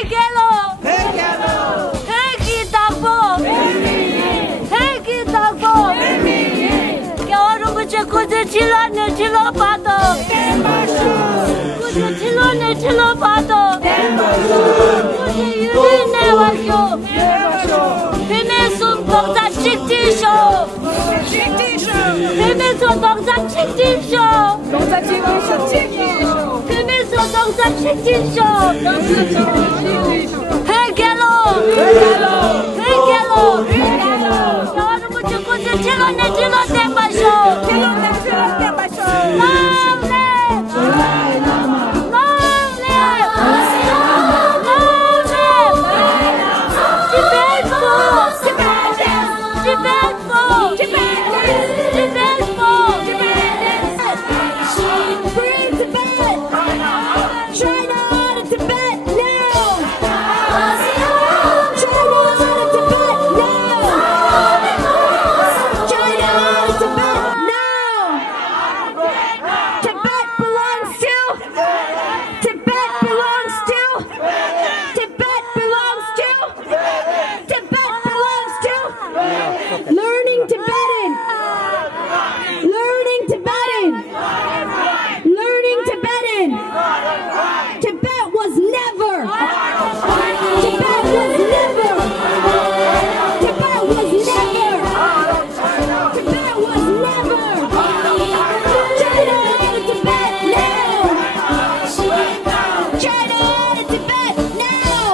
Hegelo, Hegi Dagbo, Hegi Dagbo, Garubuche Kudu Chilone Chilo Pato, Kudu Chilone Chilo Pato, Kudu Yurine Wakyo, Pinesum Dogza Chikti Show, Pinesum Dogza Chikti Show, Pinesum Dogza Chikti Show, Hegelo, Hegelo, Garubuche Kudu Chilone Chilo Temba Show, Learning Tibetan. Learning Tibetan. Learning Tibetan. Tibet was never. Tibet was never. Tibet was never. Tibet was never. China to Tibet now. China to Tibet now.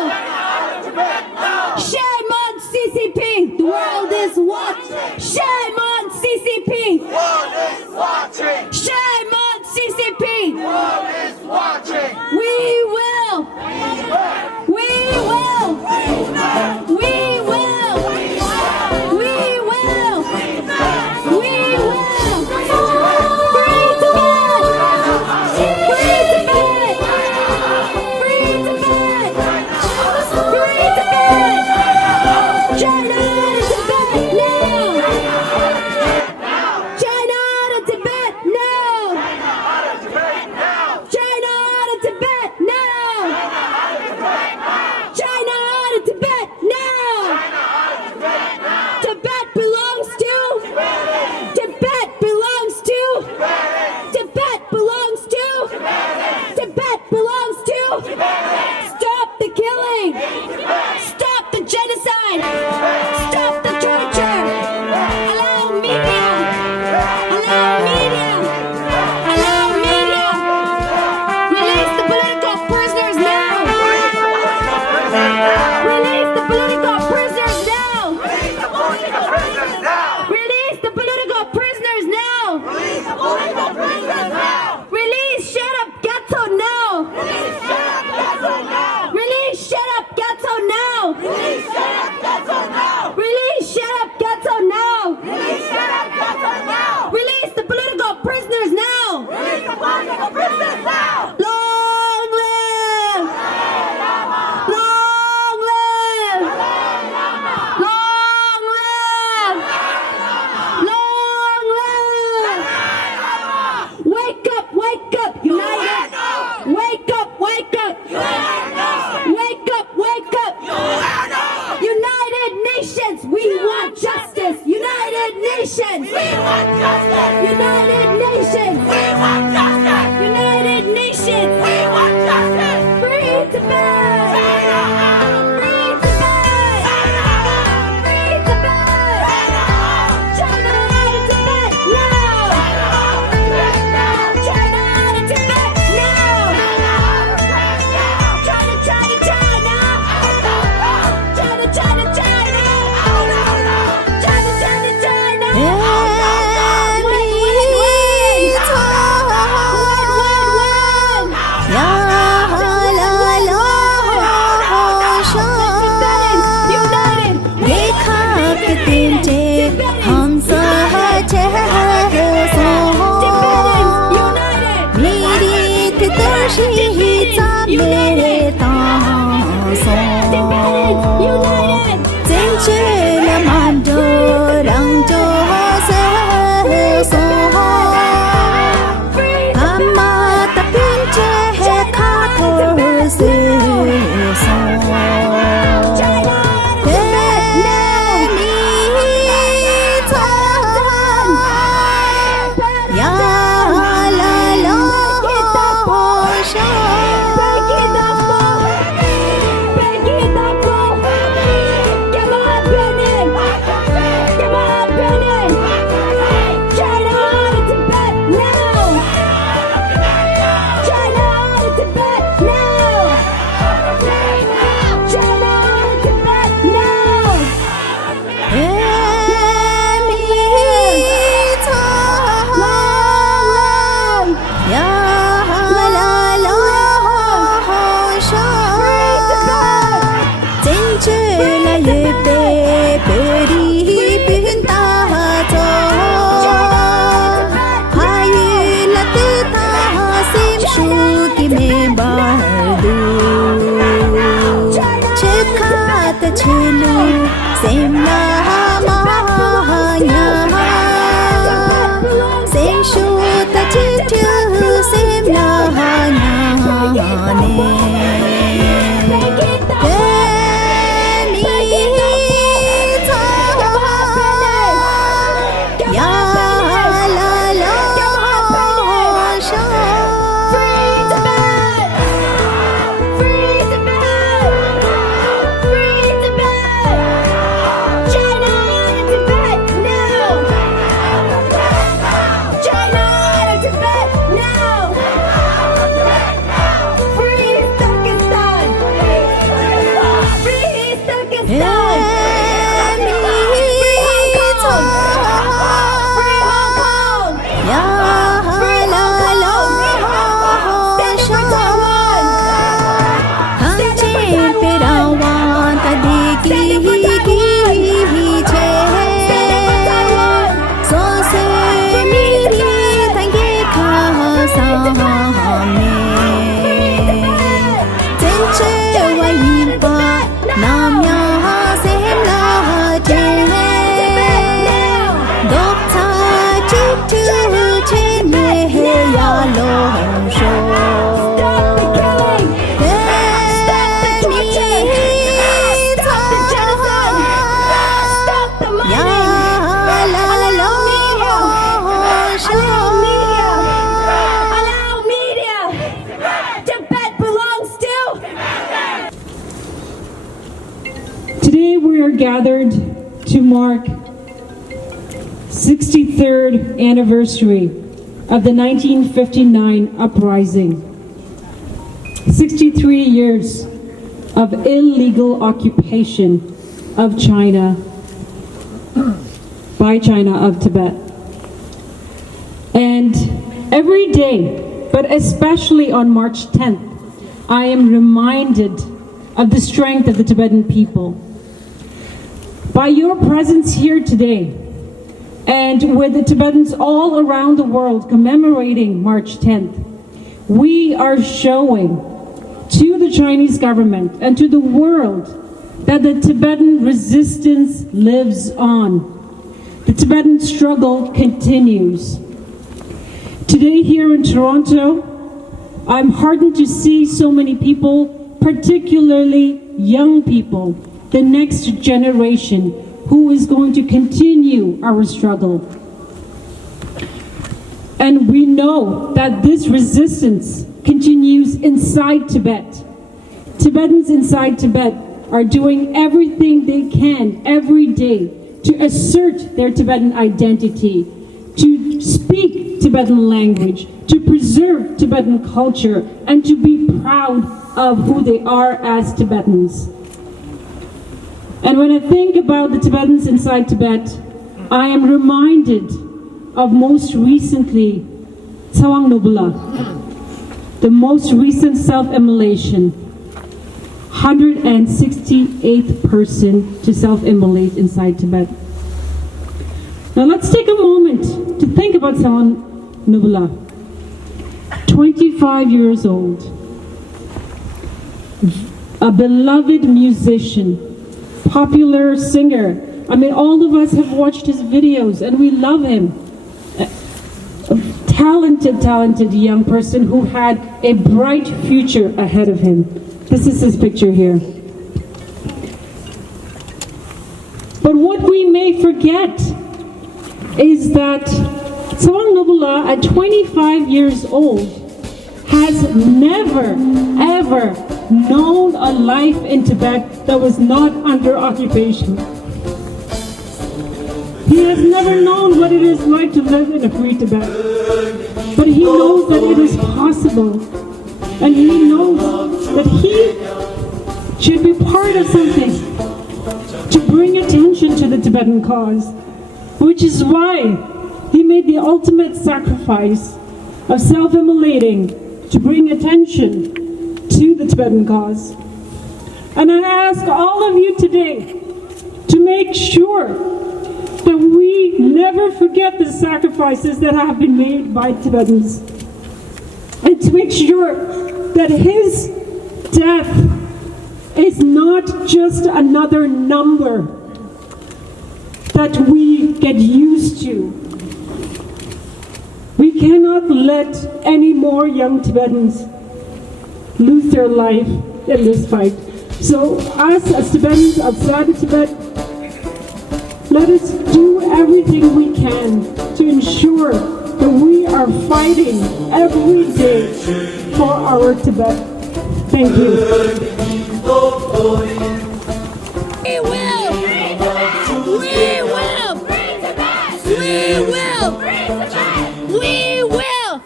Shame on CCP. The world is watching. Shame on CCP. World is watching. Shame on CCP. World is watching. We will. We will. We will. We will. We will. Free Tibet. Free Tibet. Free Tibet. Free Tibet. China to Tibet now. China to Tibet now. China to Tibet now. China to Tibet now. Tibet belongs to. Tibet belongs to. Tibet belongs to. Tibet belongs to. Stop the killing. Stop the genocide. Stop the torture. Allow media. Allow media. Allow media. Release the political prisoners now. Release the political prisoners now. Release the political prisoners now. Release Shut Up Ghetto now. Release Shut Up Ghetto now. Release Shut Up Ghetto now. Release the political prisoners now. Long live! Long live! peri pinta cho hai la te ta sim shu ki me bardu chekhat chelu sem na ma nya sem shu ta chitu sem na nya ne Today we are gathered to mark 63rd anniversary of the 1959 uprising. 63 years of illegal occupation of China, by China of Tibet. And every day, but especially on March 10th, I am reminded of the strength of the Tibetan people. By your presence here today, and with the Tibetans all around the world commemorating March 10th, we are showing to the Chinese government and to the world that the Tibetan resistance lives on. The Tibetan struggle continues. Today here in Toronto, I'm heartened to see so many people, particularly young people, the next generation, who is going to continue our struggle. And we know that this resistance continues inside Tibet. Tibetans inside Tibet are doing everything they can every day to assert their Tibetan identity, to speak Tibetan language, to preserve Tibetan culture, and to be proud of who they are as Tibetans. And when I think about the Tibetans inside Tibet, I am reminded of most recently Tsawang Nobula, the most recent self-immolation, 168th person to self-immolate inside Tibet. Now let's take a moment to think about Tsawang Nobula, 25 years old, a beloved musician, popular singer. I mean, all of us have watched his videos and we love him. A talented young person who had a bright future ahead of him. This is his picture here. But what we may forget is that Tsawang Nobula, at 25 years old, has never, ever known a life in Tibet that was not under occupation. He has never known what it is like to live in a free Tibet. But he knows that it is possible. And he knows that he should be part of something to bring attention to the Tibetan cause, which is why he made the ultimate sacrifice of self-immolating to bring attention to the Tibetan cause. And I ask all of you today, to make sure that we never forget the sacrifices that have been made by Tibetans, and to make sure that his death is not just another number that we get used to. We cannot let any more young Tibetans lose their life in this fight. So us as Tibetans outside of Tibet, let us do everything we can to ensure that we are fighting every day for our Tibet. Thank you. We will! We will! We will! We will!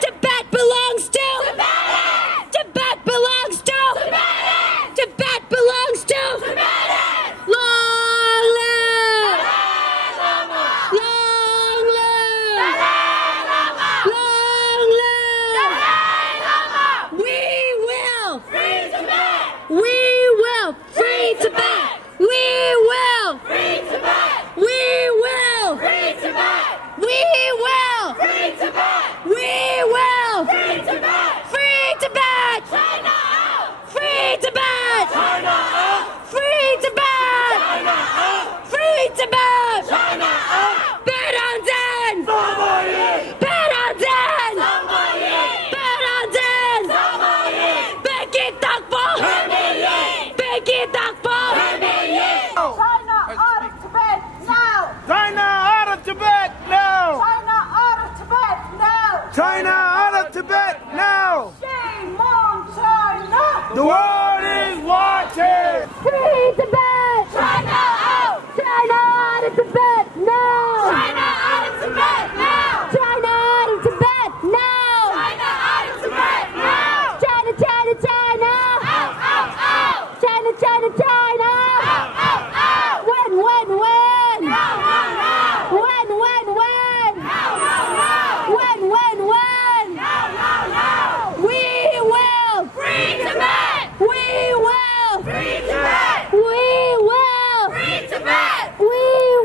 Tibet belongs to! Tibet belongs to! Tibet belongs to! Long live! Long live! Long live! We will! We will! Free Tibet! We will! We will! We will! We will! Free Tibet! Free Tibet! Free Tibet! Free Tibet! Bet on Zen! Bet on Zen! Bet on Zen! Becky Takpo! Becky Takpo! China out of Tibet now! China out of Tibet now! Shame on China! The world is watching! Free Tibet! China out! China out of Tibet now! China out of Tibet now! China out of Tibet now! China out of Tibet now! China, China, China! Out, out, out! China, China, China! Out, out, out! When? No, no, no! When? No, no, no! When? No, no, no! We will! Free Tibet! We will! Free Tibet! We will! Free Tibet! We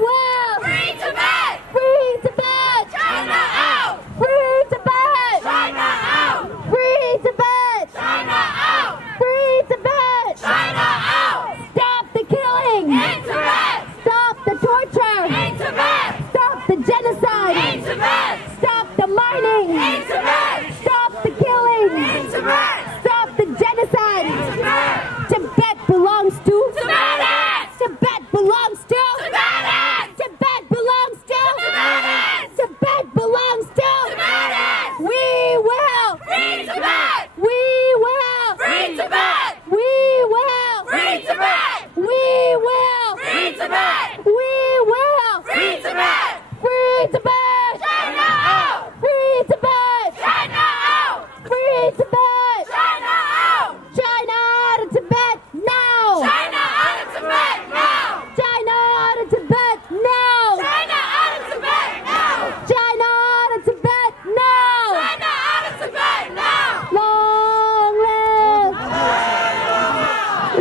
will! Free Tibet! Free Tibet! China out! Free Tibet! China out! Free Tibet! China out! Free Tibet! China out! Stop the killing! In Tibet! Stop the torture! In Tibet! Stop the genocide! In Tibet! Stop the mining! In Tibet! Stop the killing! In Tibet! Stop the genocide! Tibet! Tibet belongs to Tibetans! Tibet belongs to Tibetans! Tibet belongs to Tibetans! Tibet belongs to Tibetans! We will! Free Tibet! We will! Free Tibet! We will! Free Tibet! We will! Free Tibet! We will! Free Tibet! Free Tibet! China out! Free Tibet! China out! Free Tibet! China out! China out of Tibet now! China out of Tibet now! China out of Tibet now! China out of Tibet now! China out of Tibet now! China out of Tibet now! Long live!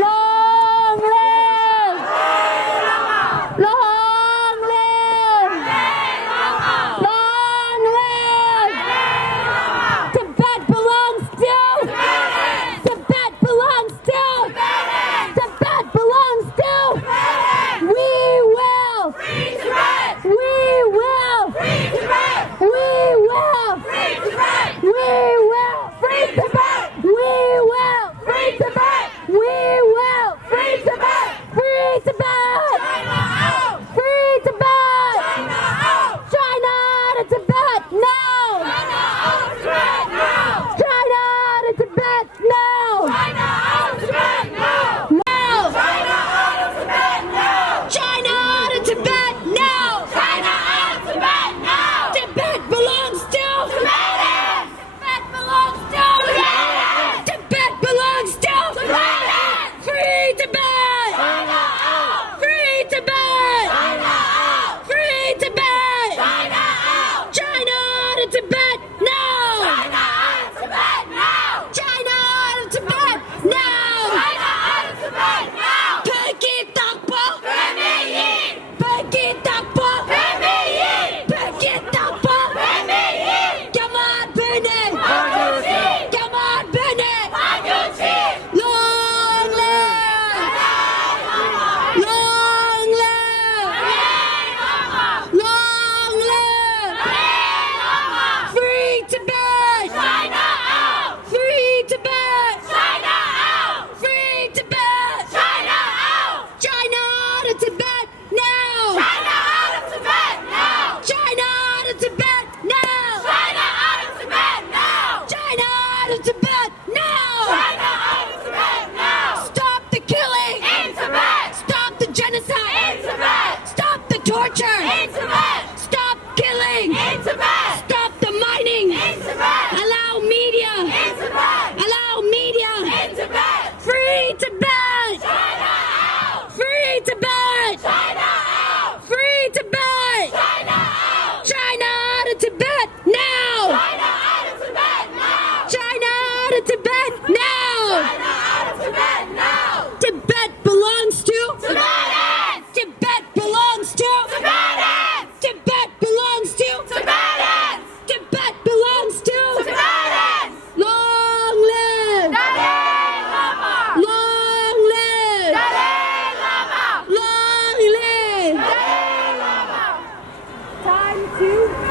Long live!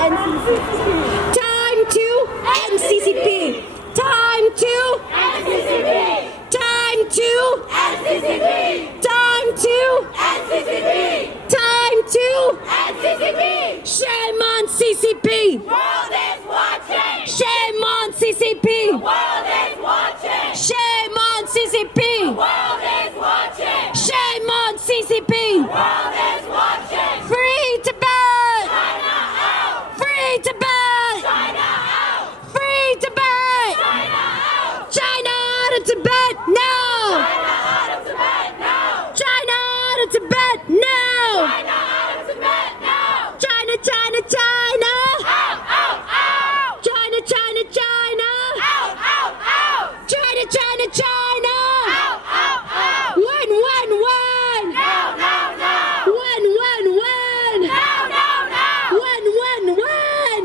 end CCP. Time to end CCP. Time to end CCP. Time to End CCP. Time to End CCP. Time to End CCP. Shame on CCP. World is watching. Shame on CCP. World is watching. Shame on CCP. World is watching. Shame on CCP. World is watching. Free Tibet. China out. Free Tibet. China out. Free Tibet. China out. China out of Tibet now. China out of Tibet now. China out of Tibet now. China out of Tibet now. China, China, China. Out, out, out. China, China, China. Out, out, out. China, China, China. Out, out, out. When. Now, now, now. When. Now, now, now. When.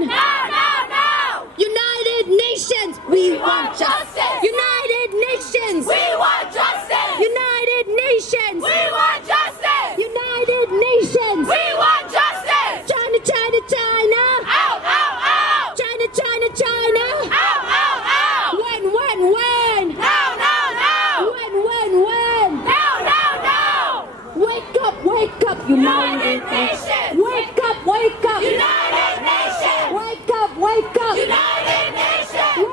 Now, now, now. United Nations, we want justice. United Nations, We want justice. United Nations, We want justice. United Nations. We want justice. China, China, China. Out, out, out. China, China, China. Out, out, out. When. Now, now, now. When. Now, now, now. Wake up, United Nations. Wake up. United Nations. Wake up. United Nations.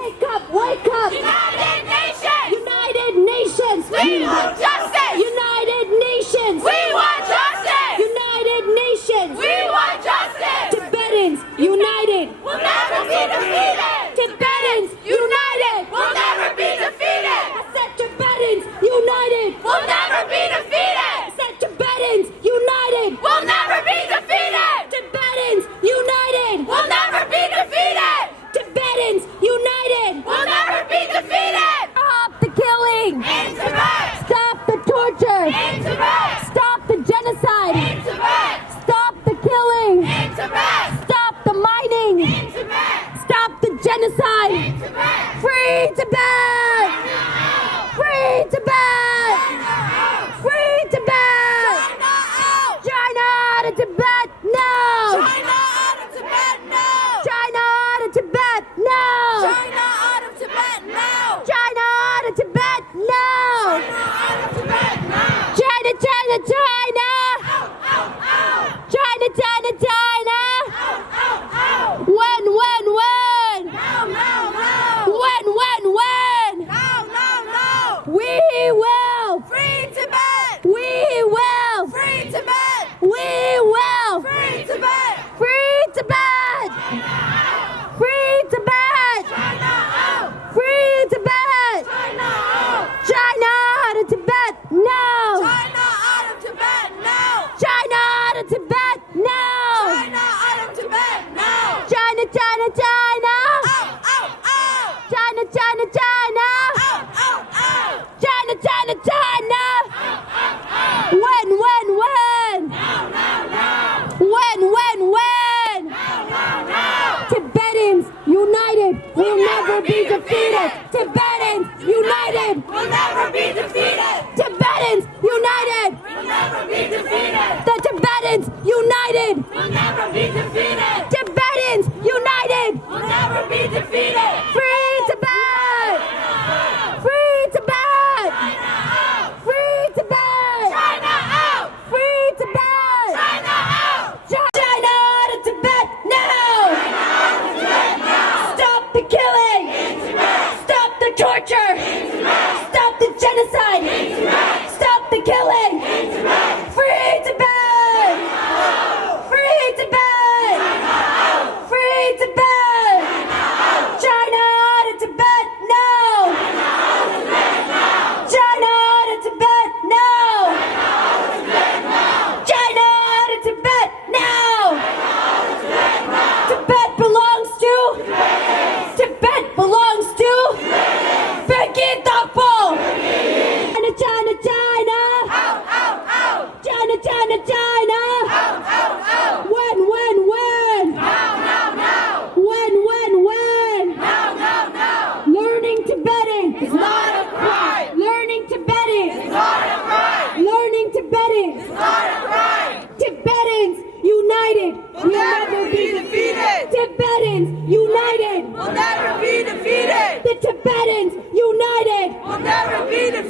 Wake up. United Nations. United Nations. We want justice. United Nations. We want justice. United Nations. We want justice. Tibetans united. We'll never be defeated. Tibetans united. We'll never be defeated. I said Tibetans united. We'll never be defeated. I said Tibetans united. We'll never be defeated. Tibetans united. We'll never be defeated. Tibetans united. We'll never be defeated. Stop the killing. In Tibet. Stop the torture. In Tibet. Stop the genocide. In Tibet. Stop the killing. In Tibet. Stop the mining. In Tibet. Stop the genocide. In Tibet. Free Tibet. Free Tibet. Free Tibet. China out. China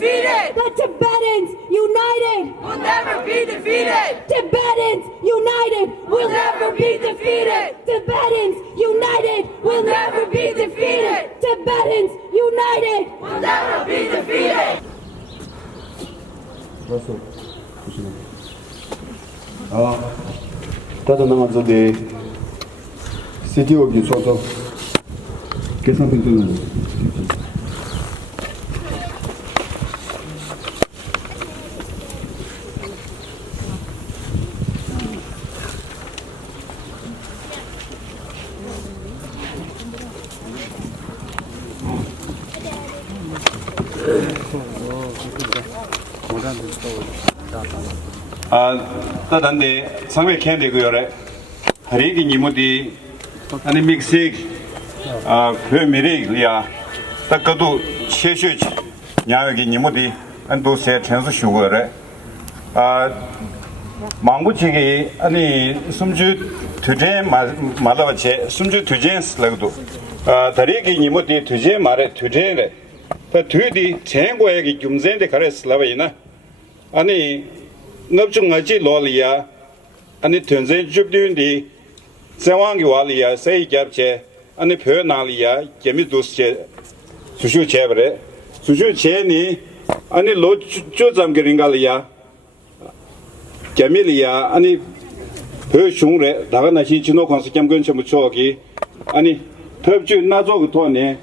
defeated. The Tibetans united. Will never be defeated. Tibetans united. Will never be defeated. Tibetans united. Will never be defeated. Tibetans united. Will never be defeated. 다들 남아서데 시티오기 소소 계산 평준은 따단데 상회 캔데 그요래 하리기 니모디 아니 믹식 페미릭리아 딱가도 최셔 냐여기 니모디 안도세 전수 쇼거래 망부치기 아니 숨주 두제 말아바체 숨주 두제스라고도 다리기 니모디 두제 말에 두제래 다 두디 전고에기 금전데 가르슬라바이나 아니 납중하지 로리아 아니 전전 줍디운디 상황이 와리아 세이 잡체 아니 표현하리아 재미도스체 수슈체브레 수슈체니 아니 로조잠게링갈이야 재미리아 아니 표슝레 다가나시 진노 관습겸 근처 무초기 아니 덥주 나조그 토네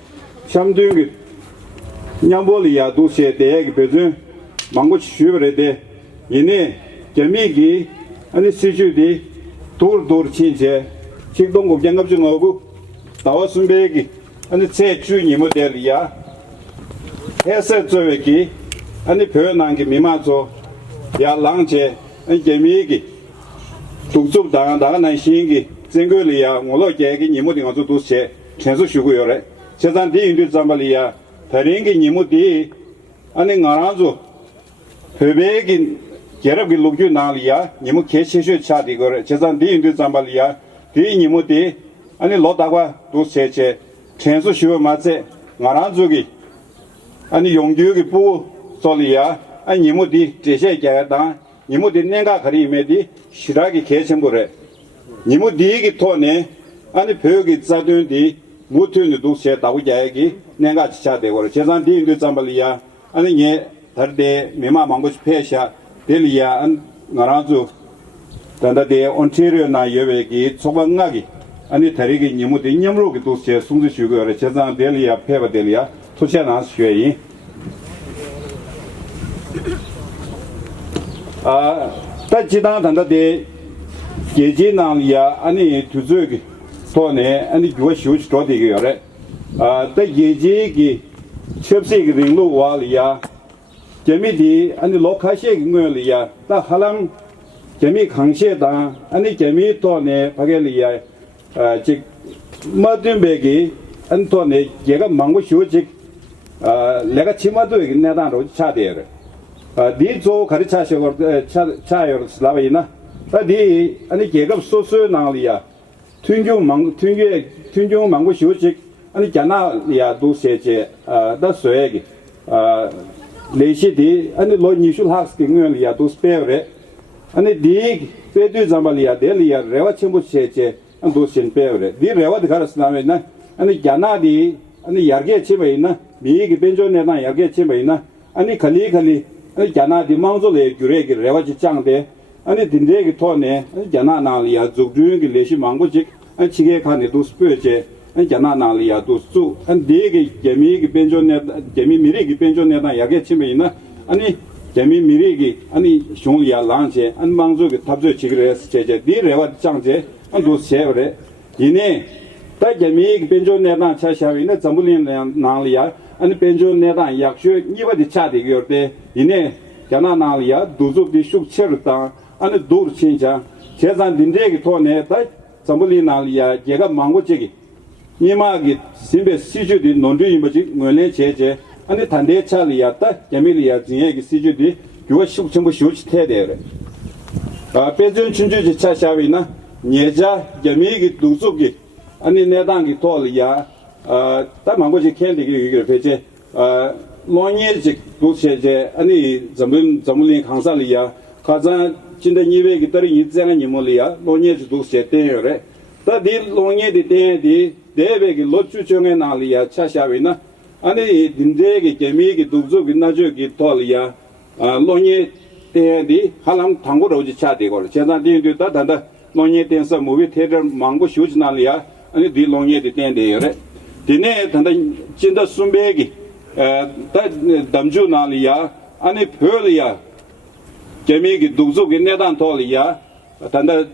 샴둥기 냠볼이야 도시에 대해 배준 망고 쉬브레데 이네 재미기 아니 시주디 돌돌 친제 식동국 장갑 좀 하고 나왔음배기 아니 제 주인이 모델이야 해서 저기 아니 표현한 게 미마죠 야 랑제 아니 재미기 독접 당한 신기 생글이야 뭐로 얘기 니모디 가서 도시에 전수 쉬고요래 세상 대인들 잠발이야 다른 게 니모디 아니 나라죠 회백인 계럽기 lokyu 나리야 니모 개시슈 차디거래 재산 디인들 잠발이야 디니모디 아니 로다과 도세체 전수 쉬어 맞제 나라족이 아니 용규기 부 솔리야 아니 니모디 제세게다 니모디 내가 그리메디 시라기 개sem보래 니모디기 토네 아니 벽이 짜든디 무튼이 도세 다고야기 내가 지차되고 재산 디인들 잠발이야 아니 예 다르데 메마 망고시 페샤 델리아 안 나라주 단다데 온테리오 나 여베기 초방나기 아니 다리기 니모데 냠로기 도세 숨주시고요 제상 델리아 페바 델리아 토치아나 쉐이 따지다 단다데 예제나리아 아니 두즈기 토네 아니 교와 쇼치 도데기요래 따 예제기 첩세기 링로 와리아 재미디 아니 로카시에 응을이야 다 할람 재미 강시에다 아니 재미 또네 바겔이야 즉 마든베기 안토네 제가 망고 쇼직 내가 치마도 내다로 차대요 디조 가르차셔 차요 슬라바이나 다디 아니 계급 소스 나리야 튕경 망고 쇼직 아니 자나야 도세제 다 소에기 레시디 아니 로니슈 하스키 응을이야 도스페레 아니 디 페드 잠발이야 델리아 레와 쳔부체체 도신 페레 디 레와 가르스나메나 아니 야나디 아니 야게 쳔베이나 미기 벤조네나 야게 쳔베이나 아니 칼리 아니 야나디 망조레 규레기 레와 지짱데 아니 딘데기 토네 아니 야나나리아 죽주기 레시 망고직 아니 치게 칸네 도스페체 아니 야나나리아 도수 아니 데기 제미기 벤조네 제미 미리기 벤조네나 야게 쳔베이나 아니 재미 미리기 아니 숑리아 란체 안 망조기 탑조 지그레스 제제 디레와 짱제 안도 세브레 이네 다 재미 벤조네나 차샤위나 잠불린 나리아 아니 벤조네나 약쇼 니바디 차디기요데 이네 야나나리아 두족디 슈크체르다 아니 도르친자 제산 딘데기 토네 다 잠불린 나리아 제가 망고제기 니마기 심베 시주디 논두이 뭐지 뭐네 제제 아니 단대 차리야다 재미리야 진행기 시주디 요가 식정부 쇼치 태대래 배전 춘주지 차샤위나 녀자 재미기 두속기 아니 내당기 토리야 다 망고지 캔디기 이게 배제 lonye du se je ani zamulin khangsa liya kaza jinda niwe gi tari yizanga nimoliya lonye du se te yore ta di lonye de te di debe gi lochu chonge na liya cha sha we na ani dinde gi kemi gi dugzo gi na jo gi to liya lonye te di halam thango roji cha de gol chena di du ta da lonye te sa movie theater mango shoot na liya ani di lonye de te de yore dine tanda jinda sumbe gi ta damju na liya ani phöliya kemi gi dugzo gi nedan to liya tanda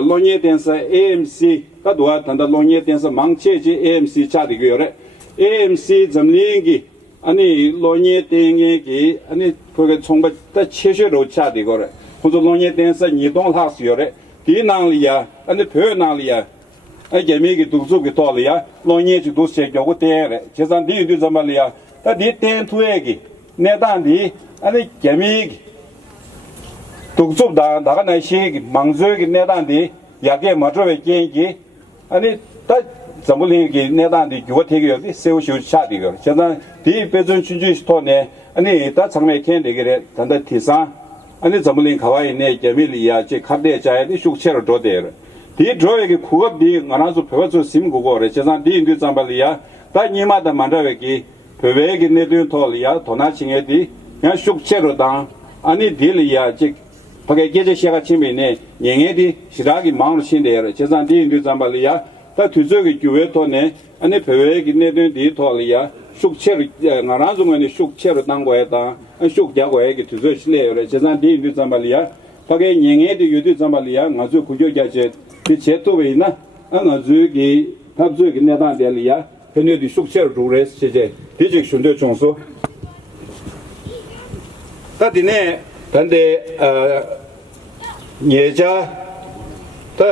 lonye tensa AMC ka dua tanda lonye tensa mangche ji AMC cha de yore AMC zamlingi ani lonye tenge gi ani phoge chongba ta cheshe ro cha de gore hozo lonye tensa ni dong la su yore di nang liya ani phö nang liya ai kemi gi dugzo gi to liya lonye ji du se gyo de re chesan di du zama liya ta di ten tuye gi nedan di ani kemi gi 독습 나가 나시 망조기 내단디 야게 마저베 게기 아니 다 zamuligi 내단디 교태기여디 세우시우 차디거 제가 디 배전 춘주 스토네 아니 다 장매 캔데게 단다 티사 아니 zamuligi 가와이네 게밀리야 제 카데 자야디 슈체로 도데르 디 드로에기 쿠업디 나나서 배워서 심고고래 제가 디 인규 잠발리야 다 니마다 만다베기 배외기 내든 토리야 도나칭에디 그냥 슈체로다 아니 딜리야 제 porque geje shega chimene nyengedi shiragi mangro shinde chesan di indu zambalia ta tuzo gi gyue to ne ane pewe gi ne di to liya shukcher ngara zungene shukcher danggo eta shuk jago gi tuzo shile chesan di indu zambalia porque nyengedi yudu zambalia ngazu kujo jaje ti cheto we na ngazu gi tabzu gi ne dan de liya pene di shukcher rure cheje dijik shunde chongso ta dine 근데 예자 더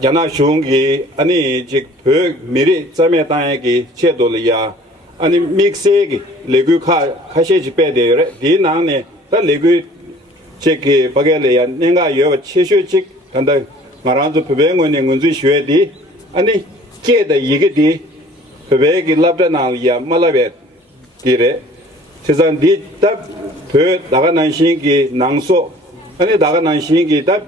야나 슝기 아니 즉 미리 점에 땅에기 제도리야 아니 믹스에기 레구 카셰지 빼대요 디나네 더 레구 제기 바게래야 내가 여 치슈직 간다 말한도 부뱅원에 문주 쉬어디 아니 깨다 이게디 부뱅이 랍다나리야 말라베 디레 세상 디답 그 나가난 신기 낭소 아니 나가난 신기 답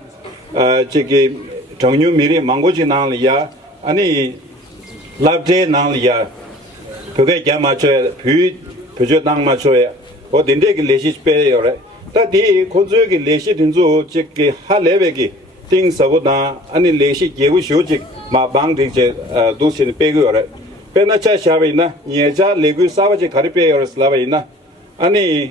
저기 정유 미리 망고지 나리야 아니 랍제 나리야 그게 야마쳐 뷰저 당 맞춰야 어딘데 그 레시 빼요래 다디 콘조기 레시 든조 저기 할레베기 띵서보다 아니 레시 예고 쇼직 마방디제 도신 빼고요래 빼나차 샤베나 예자 레구 사바제 가리페요래 슬라베나 아니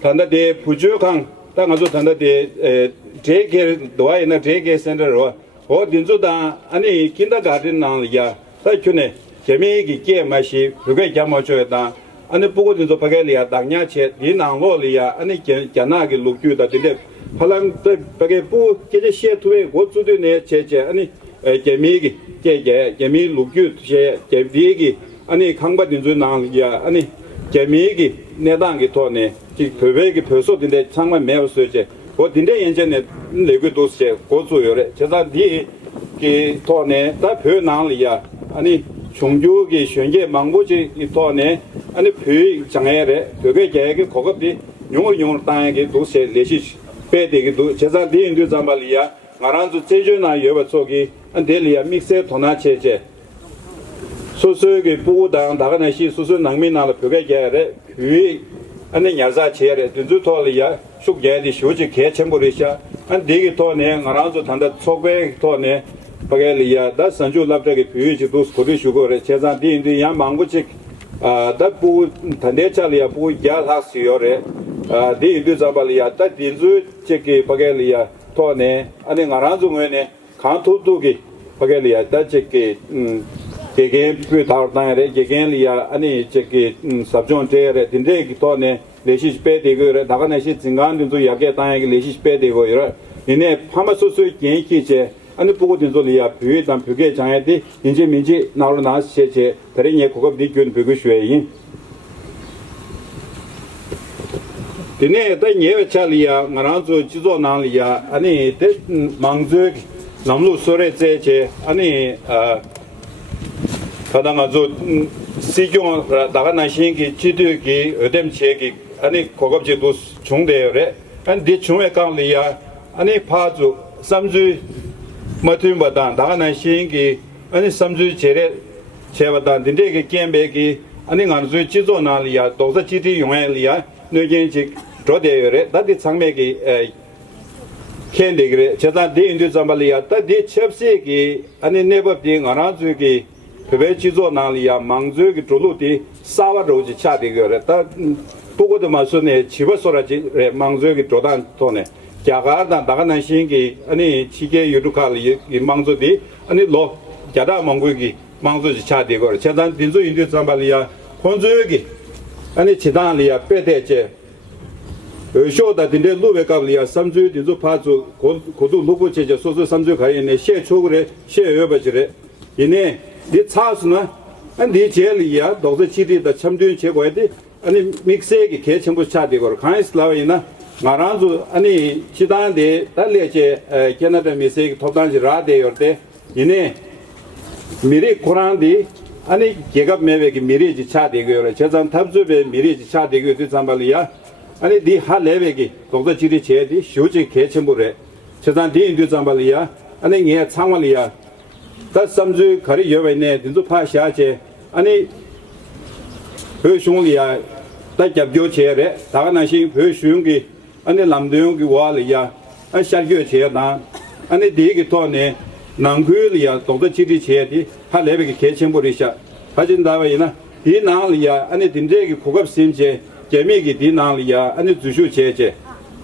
단다데 부족한 땅아주 단다데 제게 도와이나 제게 센터로 어 딘조다 아니 kindergarten 나야 사촌에 재미기 게 맛이 그게 잠어줘다 아니 보고 딘조 바게리아 당냐체 디나고리아 아니 자나게 룩규다 근데 팔랑 바게 부 계제 시에투에 고주도네 제제 아니 재미기 제제 재미 룩규 제 제비기 아니 강바 딘조 나야 아니 재미기 내단기 토네 지 배배기 표소인데 정말 매우서제 그 딘데 연전에 레고도세 고조요래 제가 디기 토네 다 표나리야 아니 종교기 현재 망고지 이 토네 아니 표 장애래 그게 계획이 고급디 용을 땅에게 도세 레시 배되기도 제가 디인도 잠발이야 나란주 제주나 여바 속이 안델리아 믹스 토나체제 소소하게 보고당 나가나시 소소 낭민나를 벽에 개래 위 안에 야자 제래 든주토리야 숙제디 쇼지 개첨부리샤 안 되게 토네 나라조 단다 속배 토네 바게리아 다 산주 랍데게 비유지 도스 코디 슈고레 제자 디인디 양 망고직 다부 단데차리아 부 야하시요레 디인디 자발리아 다 딘주 제게 바게리아 토네 안에 나라조 외네 칸토도기 바게리아 다 제게 KK पे तारतारे केके लिया अनि चेके सबजोन तेरे दिनदे की तो ने लेशिस पे देगो रे दागाने시 진간 든도 야게 ताए के लेशिस पे देगो रे इने 파마소스 게이키제 अनि 보고 든도 लिया 뷰에 담 뷰게 장에디 인제 민지 나로 나세제 다른예 고급 디균 뷰고 쉐인 디네 다 예외 차리야 나라조 지조 나리야 아니 데 망즈 남루 소레제제 아니 가다가저 시경 나가는 신기 지도기 어뎀체기 아니 고급지도 중대요래 아니 중에 강리야 아니 파주 삼주 마트마다 나가는 신기 아니 삼주 제례 제바다 딘데기 gem베기 아니 간주 지조나리야 도서 지디 용해리야 너겐지 조대요래 다디 상매기 캔데그래 제가 대인도 잠발이야 다디 첩시기 아니 네버딩 아나주기 그베 지조나리야 망주기 졸로디 사와로지 차디거래 다 보고도 마소네 집어서라지 망주기 조단 돈에 자가다 나가는 신기 아니 지게 유루칼이 망주디 아니 로 자다 망고기 망주지 차디거래 제가 딘조 인도 잠발이야 혼주기 아니 지단리야 빼대제 쇼다 딘데 루베가리아 삼주 딘조 파주 고도 루고 제제 소소 삼주 가이네 셰초그레 셰여버지레 이네 니 차스나 안디 제리야 도저 치디다 참든 제고에디 아니 믹스에기 개첨부 차디고 가이슬라이나 마란주 아니 지단데 달레제 캐나다 미세기 토단지 라데요데 이네 미리 코란디 아니 개갑 매베기 미리지 차디고요 제잔 탑주베 미리지 차디고 잠발이야 아니 디 할레베기 도저 치디 제디 쇼지 개첨부레 제잔 디인도 잠발이야 아니 예 창월이야 다 삼주 거리 여외네 딘도 파샤제 아니 회숑리야 다 잡교체레 다가나시 회숑기 아니 남도용기 와리야 아 샤교체나 아니 디기 토네 남구리야 도도 지리 제디 할레베기 개첨부리샤 하진다와이나 디 나리야 아니 딘제기 고급 심제 개미기 디 나리야 아니 주슈 제제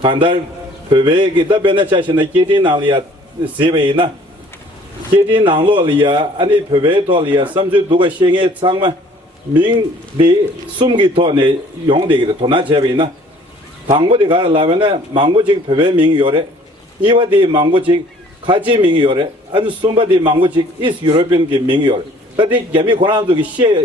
간달 베베기 다 베나차시나 기디 나리야 세베이나 제디 나로리아 아니 베베도리아 삼주 누가 생에 상마 민비 숨기 돈에 용되기도 돈아 제비나 방고디 가라라면은 망고직 베베 민요래 이와디 망고직 가지 민요래 아니 숨바디 망고직 이스 유럽인기 민요래 다디 개미 고난족이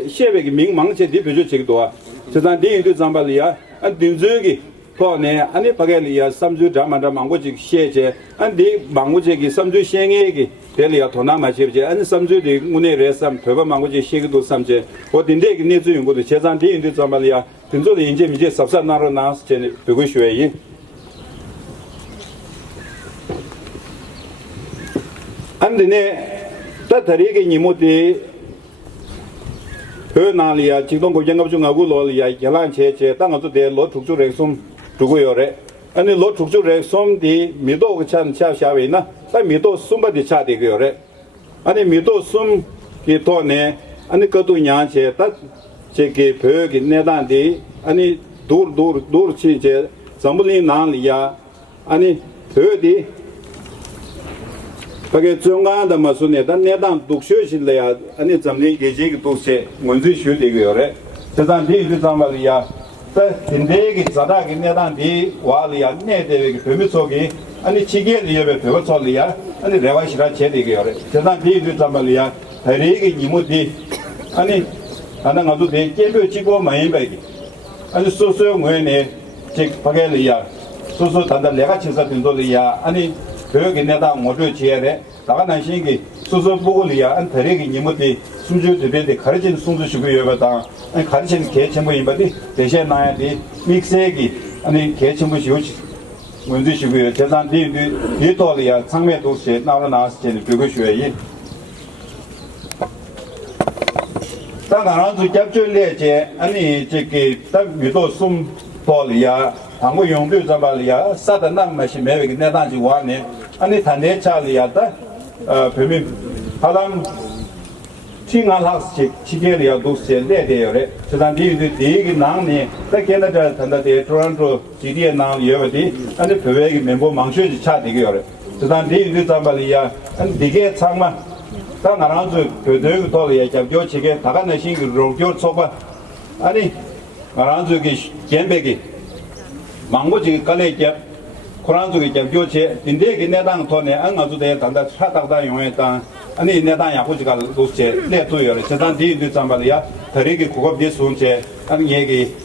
셰베기 민망체디 베조직도와 저단 디인도 잠발이야 안 딘저기 토네 아니 바겔리아 삼주 자만다 망고직 셰제 안디 망고직이 삼주 생에기 델리아 토나 마치브제 안 삼주디 문에레 삼 베바 망고직 셰기도 삼제 어딘데 니즈 용고도 제잔 디인도 잠발이야 딘조도 인제 미제 삽산나로 나스 제네 베고슈에이 안디네 따다리게 니모디 나리아 지동 고정업 중하고 로리아 결란 제제 땅어도 대로 tuk주레 솜 두고요래 아니 로 tuk주레 솜디 미도 그찬 차샤웨나 다 미도 숨바디 차디고요래 아니 미도 숨기 돈에 아니 그도 냐제 다 제게 벽이 내단디 아니 돌 치제 zam불이 나리아 아니 벽이 그게 중간에 마수네다 내단 독셔실래야 아니 잠리 계제기 독세 먼저 쉬되고요래 저단 뒤에 잠발이야 근데기 자다기 내단디 와리야 내대기 범위속이 아니 지게리 옆에 배워sol이야 아니 레와시라 제되고요래 저단 뒤에 잠발이야 대리기 이모디 아니 하나 가도 돼 깨벼 지고 많이 배기 아니 소소 뭐네 즉 바겔이야 소소 단단 내가 친사 된도리야 아니 그렇게 내다 모두 지혜래 나가는 신기 소소 보고리야 안 대리기 니모디 숨주 되베데 가르친 숨주시고 여바다 아니 가르친 개첨부 임바디 대신 나야디 믹스에기 아니 개첨부 시우치 문주시고요 재산 디토리아 상매 도시에 나와나스제는 비교슈에이 당가란주 cap줄레제 아니 저기 딱 위도 숨 도리아 방고 용도 잡발이야 사단남 마시 매베기 내단지 와네 아니 단내 차리야다 범위 하담 팅알학식 지게리아 도시에 내대요래 저단 디기 나니 캐나다 단다데 토론토 지리에 나 여버디 아니 표획이 멤버 망쇼지 차디게요래 저단 디기 잡발이야 아니 디게 창마 다 나라주 교대고 돌이야 잡교 지게 다가는 신기 로교 초바 아니 나라주기 겐베기 망고지 깔레게 코란족이 잡교체 인데기 내당 돈에 안가주대 단다 차다다 용했다 아니 내당 야고지가 도체 내도요 저단 뒤도 잠발이야 더리기 고급지 순체 아니 얘기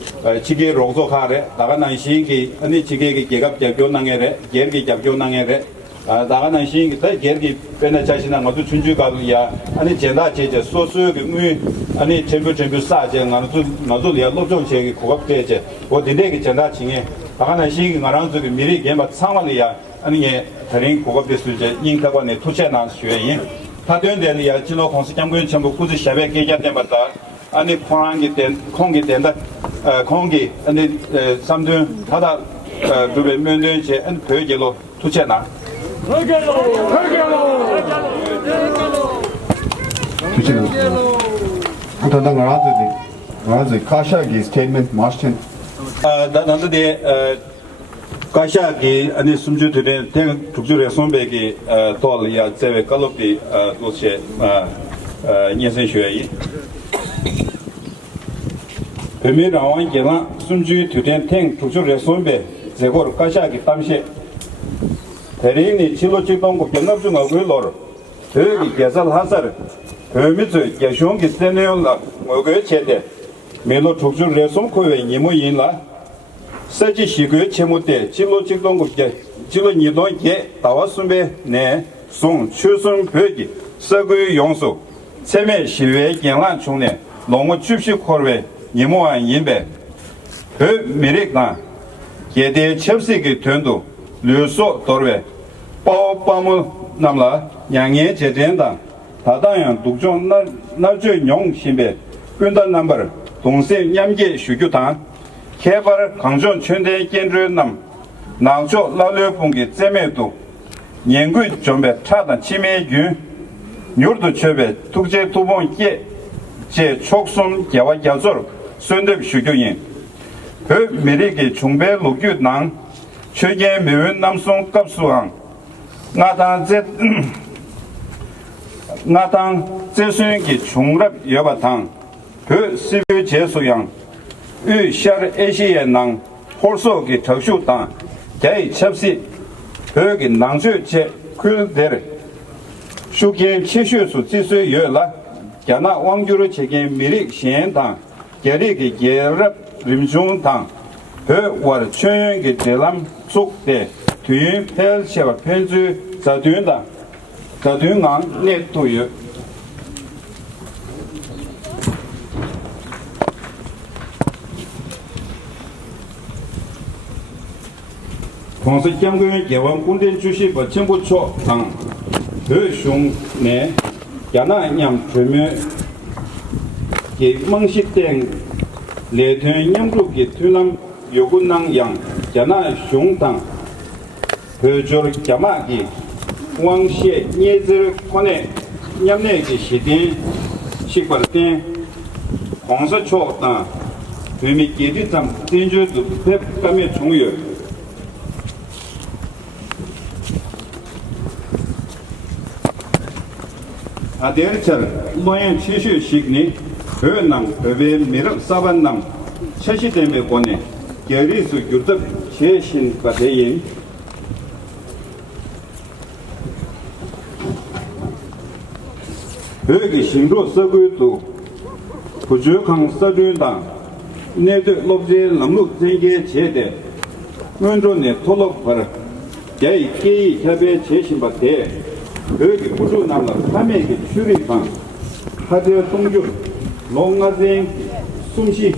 지게 로조카레 나가는 신기 아니 지게기 개갑 잡교낭에래 계기 잡교낭에래 나가는 시기 때 계획이 변화 자신한 것도 준주가도야 아니 제다 제제 소수의 아니 전부 사정 나도 내가 로종 제기 고급대제 어디내게 전다 징에 나가는 시기 나랑 저기 미리 개막 상황이야 아니 예 다른 고급대수 이제 인가관에 투자나 수요인 다된데야 진로 공司 장군 전부 구지 샤베 계좌때마다 아니 공항이 된 공기 된다 공기 아니 삼등 하다 그베 면전제 안 표기로 투자나 부탁당 라즈 카샤기 스테이트먼트 마스튼 나는데 가샤기 아니 숨주들의 대 국주의 손배기 돌이야 제외 갈롭디 로체 인생学이 베메라완 게라 숨주들의 대 국주의 손배 제거로 가샤기 당시 대리인이 진로직동국 연합중앙 의로를 여기 개설하사를 의미주 개숑기 때문에라 뭐그 제대 메로 tuk주를 손코에 임무인라 서지 시그 채무대 진로직동국계 진로니동계 다와순배 내송 추순 벽이 서구 용수 세매 시외 gen란 총내 농무 줍시 코르웨 임무한 인배 그 미릭나 계대 첩식의 된도 류소 도르웨 빠빠무 남라 양의 제전다 다당양 독종 날저 용신배 군단 넘버 동생 냠게 수교당 개발 강전 천대 견주남 나조 라려봉기 제매도 연구 준비 차단 치매균 뉴르도 처배 독재 도봉계 제 촉순 개와 야조 선대 수교인 그 미래의 중배 로규당 최계 매운 남송 값수왕 나당 제수행기 중립 여바당 그 시비 제수양 의샤르 에시엔낭 홀소기 특수당 개의 첩시 거기 낭수 제 그대를 수기 치수수 지수 열라 야나 왕주의 책임 미리 시행당 개리기 개럽 림중당 그월 최연기 대람 속대 뒤 펠시와 편주 자된다 자된강 네토유 공司 장군 개원 군대 주시 버천부초 당 대雄내 야나냠 주면 개망시땡 내전 영국의 투남 요군낭 양 야나雄당 그저 자마기 왕시 예절 권에 냠내기 시딘 식발된 공司초 당 의미 계기점 진주도 백감의 종유 아데르처 로엔 치슈식니 그남 베베 미럽 사반남 체시데메 권에 게리수 규득 제신 바데인 여기 신도 서구도 부족한 서준다 내도 롭제 남룩 제게 제대 문존에 토록 바라 개이 협의 제신받대 여기 부족 남라 삼에게 출입방 하드 동주 롱가생 숨시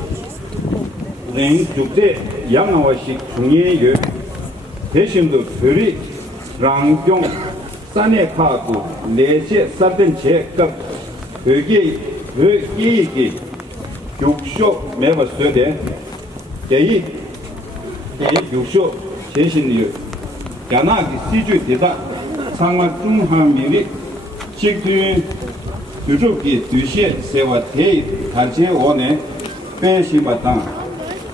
랭 죽제 양화식 중예여 대신도 별이 랑경 산에 가고 내세 사든 제값 여기 육쇼 매버스데 개이 육쇼 제신이요 야나기 시주되다 상화 중한미리 직뒤 유족기 뒤시에 세와 대이 단체 원에 빼시마당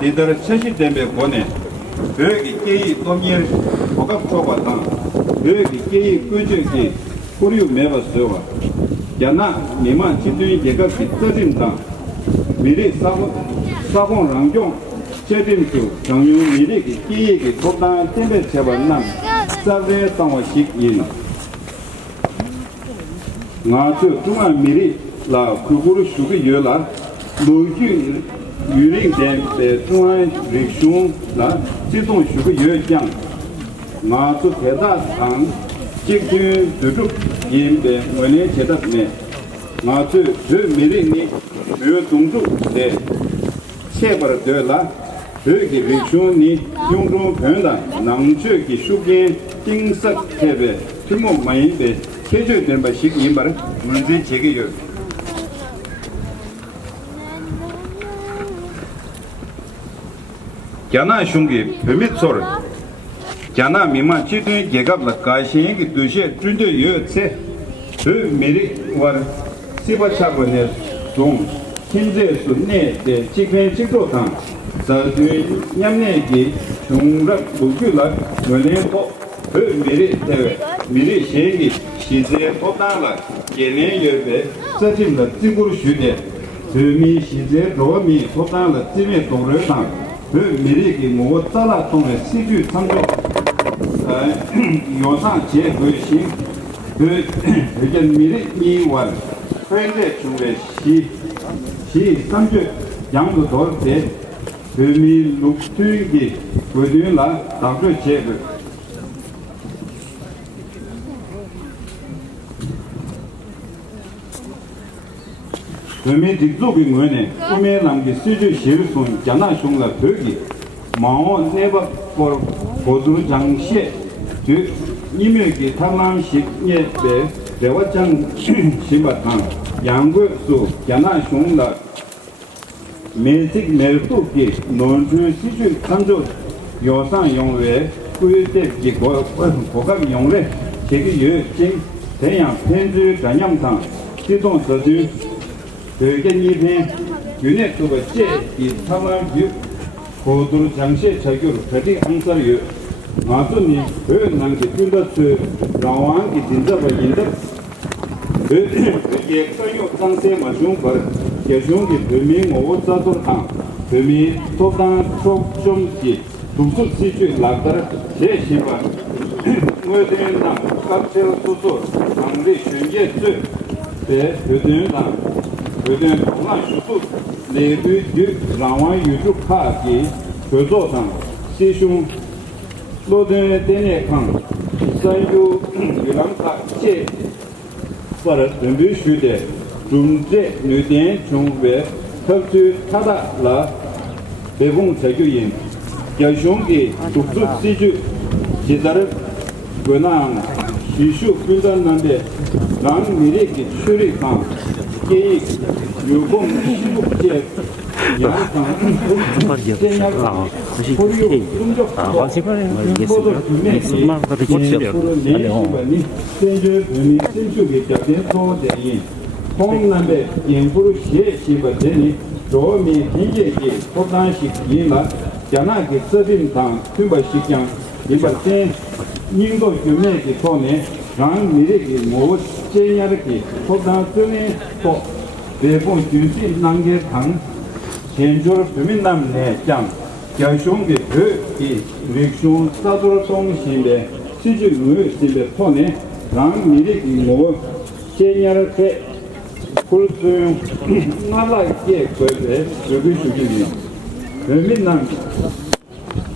이들의 체시대매 원에 여기 개이 동일 보갑초바당 여기 개이 꾸준히 고려 매버스와 야나 미만 지도의 개각이 떠진다 미리 사본 랑종 제림주 정유 미리 개이기 도당 tembe 제반남 사베 땅와식인 나주 중앙 미리 라 그구르 슈기 열라 노규 유링된 중앙 리숑 라 지동 슈기 열장 나주 대다당 직주 두둑 임배 원에 제답네 마주 그 미리니 그 동주대 세벌 되라 그게 리쇼니 용종 변다 남주기 수게 띵석 대배 규모 많이데 최저된 바식 이말 문제 제기요 야나 슝기 베미츠르 야나 미만 지든 계갑라 가시행기 두셰 준데 여체 그 미리 와 시바차고네 종 신제수 내데 지펜 직도당 자주 냠내기 종락 무규라 원래도 그 미리 대회 미리 시행기 시제 도당라 예내 열배 서팀의 지구로 쉬대 그 시제 로미 도당라 지메 동르당 그 미리기 뭐 따라 통해 시주 참조 요상 제거신 그 이제 미리 이월 회대 중에 시 삼주 양도 돌때 그미 룩투기 그들라 당주 제거 그미 직속이 뭐네 꿈에 남기 수주 실손 자나 송라 거기 마오 네바 고두 장시 그 이메기 탐랑식 예배 대화장 시바탕 양국수 자나 송라 매직 내도기 논주 시주 참조 요상 용외 구일대 기고 고각 용외 제기 여진 대양 편주 전향상 기동 서주 그게 이篇윤회 그거 제이 타만 유 고도 장시 자교로 그리 항상 유 아주니 그 난게 군다스 라왕기 진짜가 인다 그게 거요 상세 맞은 거 계종기 범인 오자도 당 범인 토단 촉좀기 동수 시주 라다라 제시바 뭐되나 갑질 소소 상대宣介제 그들나 그들은 동안 수수 내부 라완 유주 카기 교조상 시중 로데 데네康三유 유랑카 제 버릇 준비 쉬대 중제 뇌된 중외 특수 타다라 대공 재교인 여성기 독수 시주 제자를 권한 시슈 분단난데 랑 미래기 추리강 계획 유공 시국제 양상 홍남의 연구를 시행시버전이 조미 경제기 포단식 이나 자나기 서빙당 균발식량 이발된 인도 규명기 통해 랑 미래기 모 제야르기 포단성의 또 대본 주시 난계당 현조를 주민남 내장 결승기 그이 릭숑 사도를 통신의 시주 의식의 통해 랑 미래기 모 제야르기 굴수 나라의 거에 여기 주기요. 주민남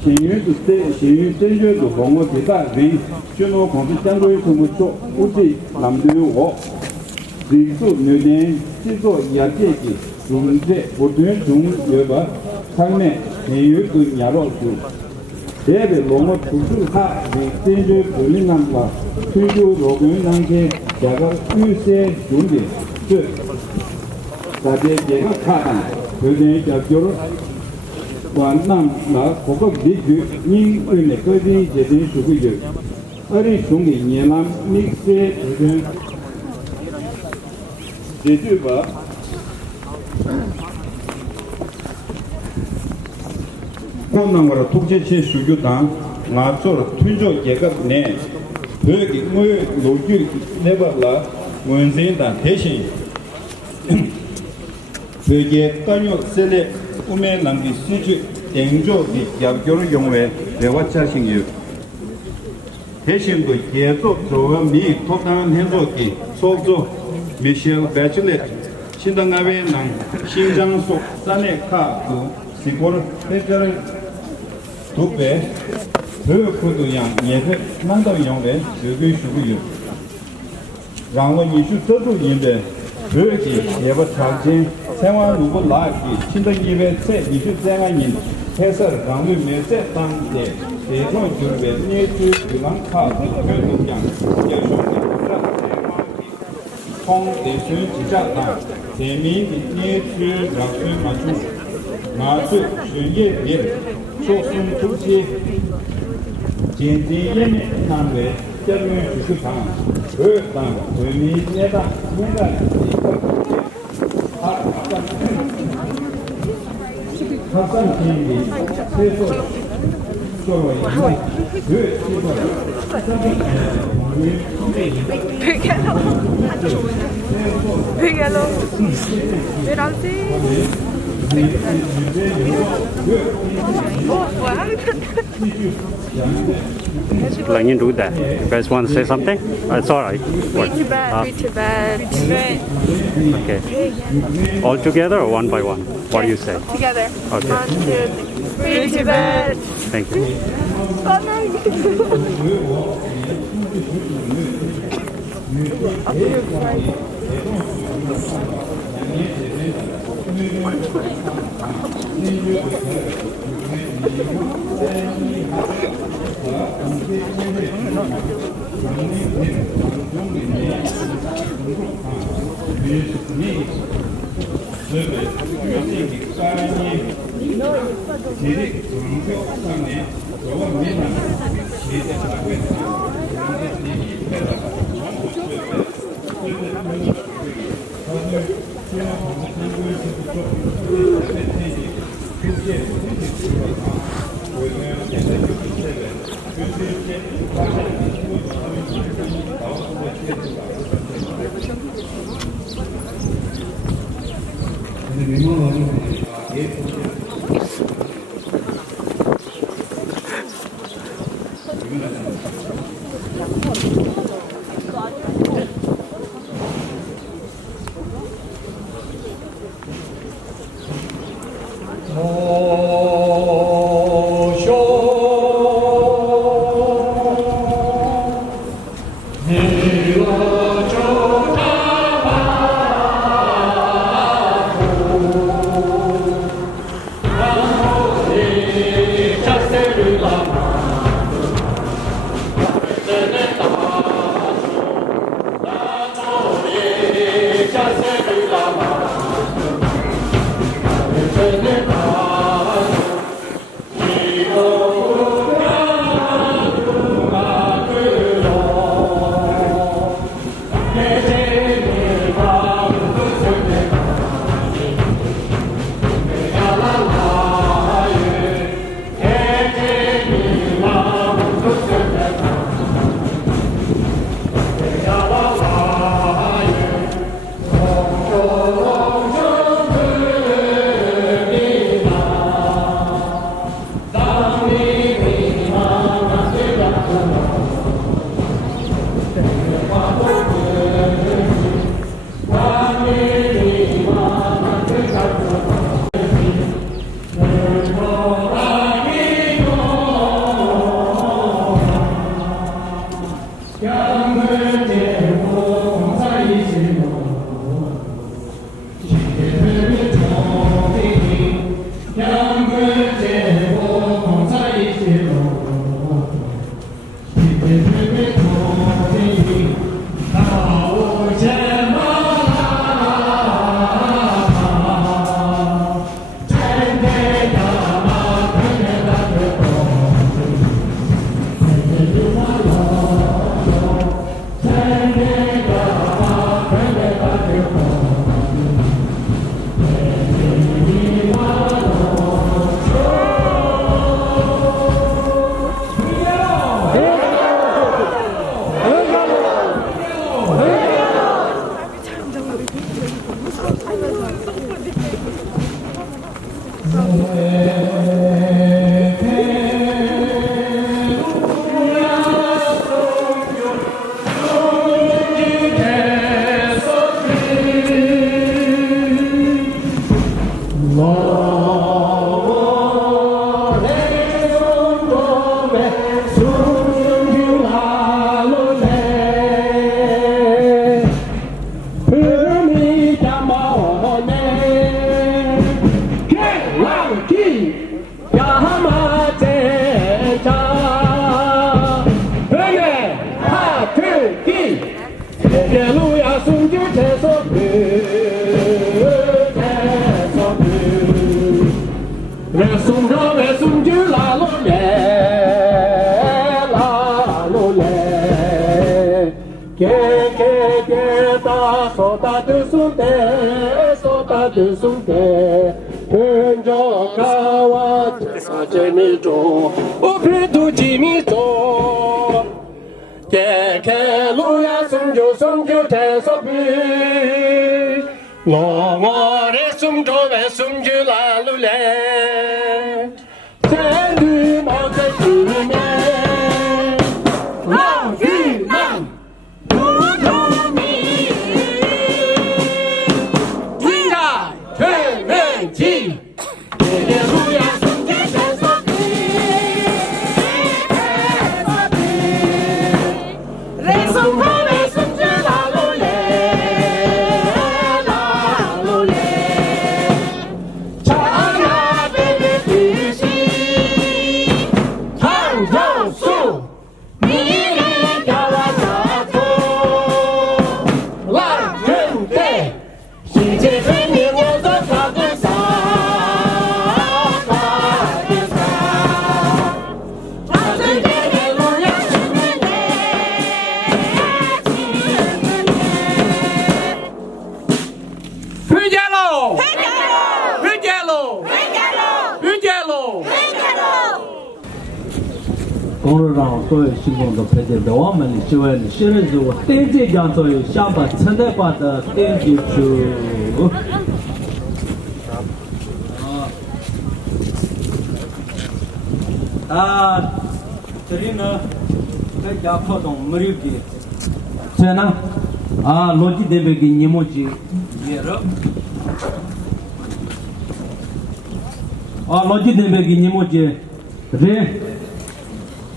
신유도 때 신유전주도 공부 대다 위 준호 공부 장도의 공부초 우지 남도요 리수 뇌된 지도 야제기 중제 보통 중여바 삶의 대유도 야로수 대배 로모 투수하 리센주 주민남과 투주 로그인남게 야가 유세 중대 다들 개혁하는 그들의 작교를 완남나 고급 비주 인근의 거리 제된 수구죠. 어린 중기 예남 믹스의 그들 제주가 콘남으로 독재체 수교당 나초로 튼조 개혁 내 거기 뭐 노주 내발라 원생단 대신 그게 간요 세례 꿈에 남기 시주 땡조기 약교를 경우에 대화차신이요. 대신도 계속 좋은 미 토탄 해조기 속조 미셸 배출렛 신당가외 남 신장속 산의 카그 시골 회자를 두배 kudu yang yehe nangdao yongwe yoge shugu yu. Rangwa nishu zadu yinbe ki yeba chakjin senwa nubu laki chinda yiwe tse nishu zenga yin pesar rangwa me tse tangde dekong jurwe nye chu yulang ka kudu yang yeshu ne Hong de sun jia tang, de mi nye chu rang sun ma chu, ma chu sun ye yin, so sun tu chi, jian ji yin nan wei, jian yun shu shu tang, tang, wei mi nye da, nye da, ha san jin li, se so, so wei yin, chi so, Pégalo. Espérate. Letting you do that. You guys want to say something? It's all right. Free Tibet. Free Tibet. Okay. All together or one by one? What do you say? Together. Okay. 1, 2, 3. Free Tibet. Thank you.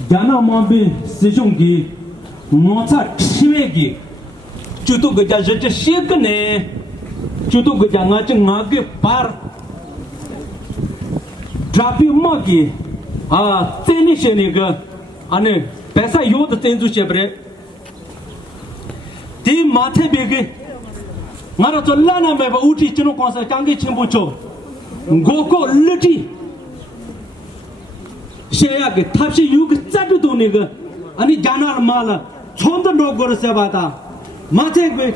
Jana mambe sejungi nota chimegi chutu gaja jete shekne chutu gaja ngage par drapi magi teni sheniga ane pesa yod tenzu chebre ti mathe bege ngara chollana meba uti chino konsa changi chimbucho ngoko liti शेया के थापसे युग चाटु दोने ग अनि जानार माला छोन्द नोगर सेबाता माथे के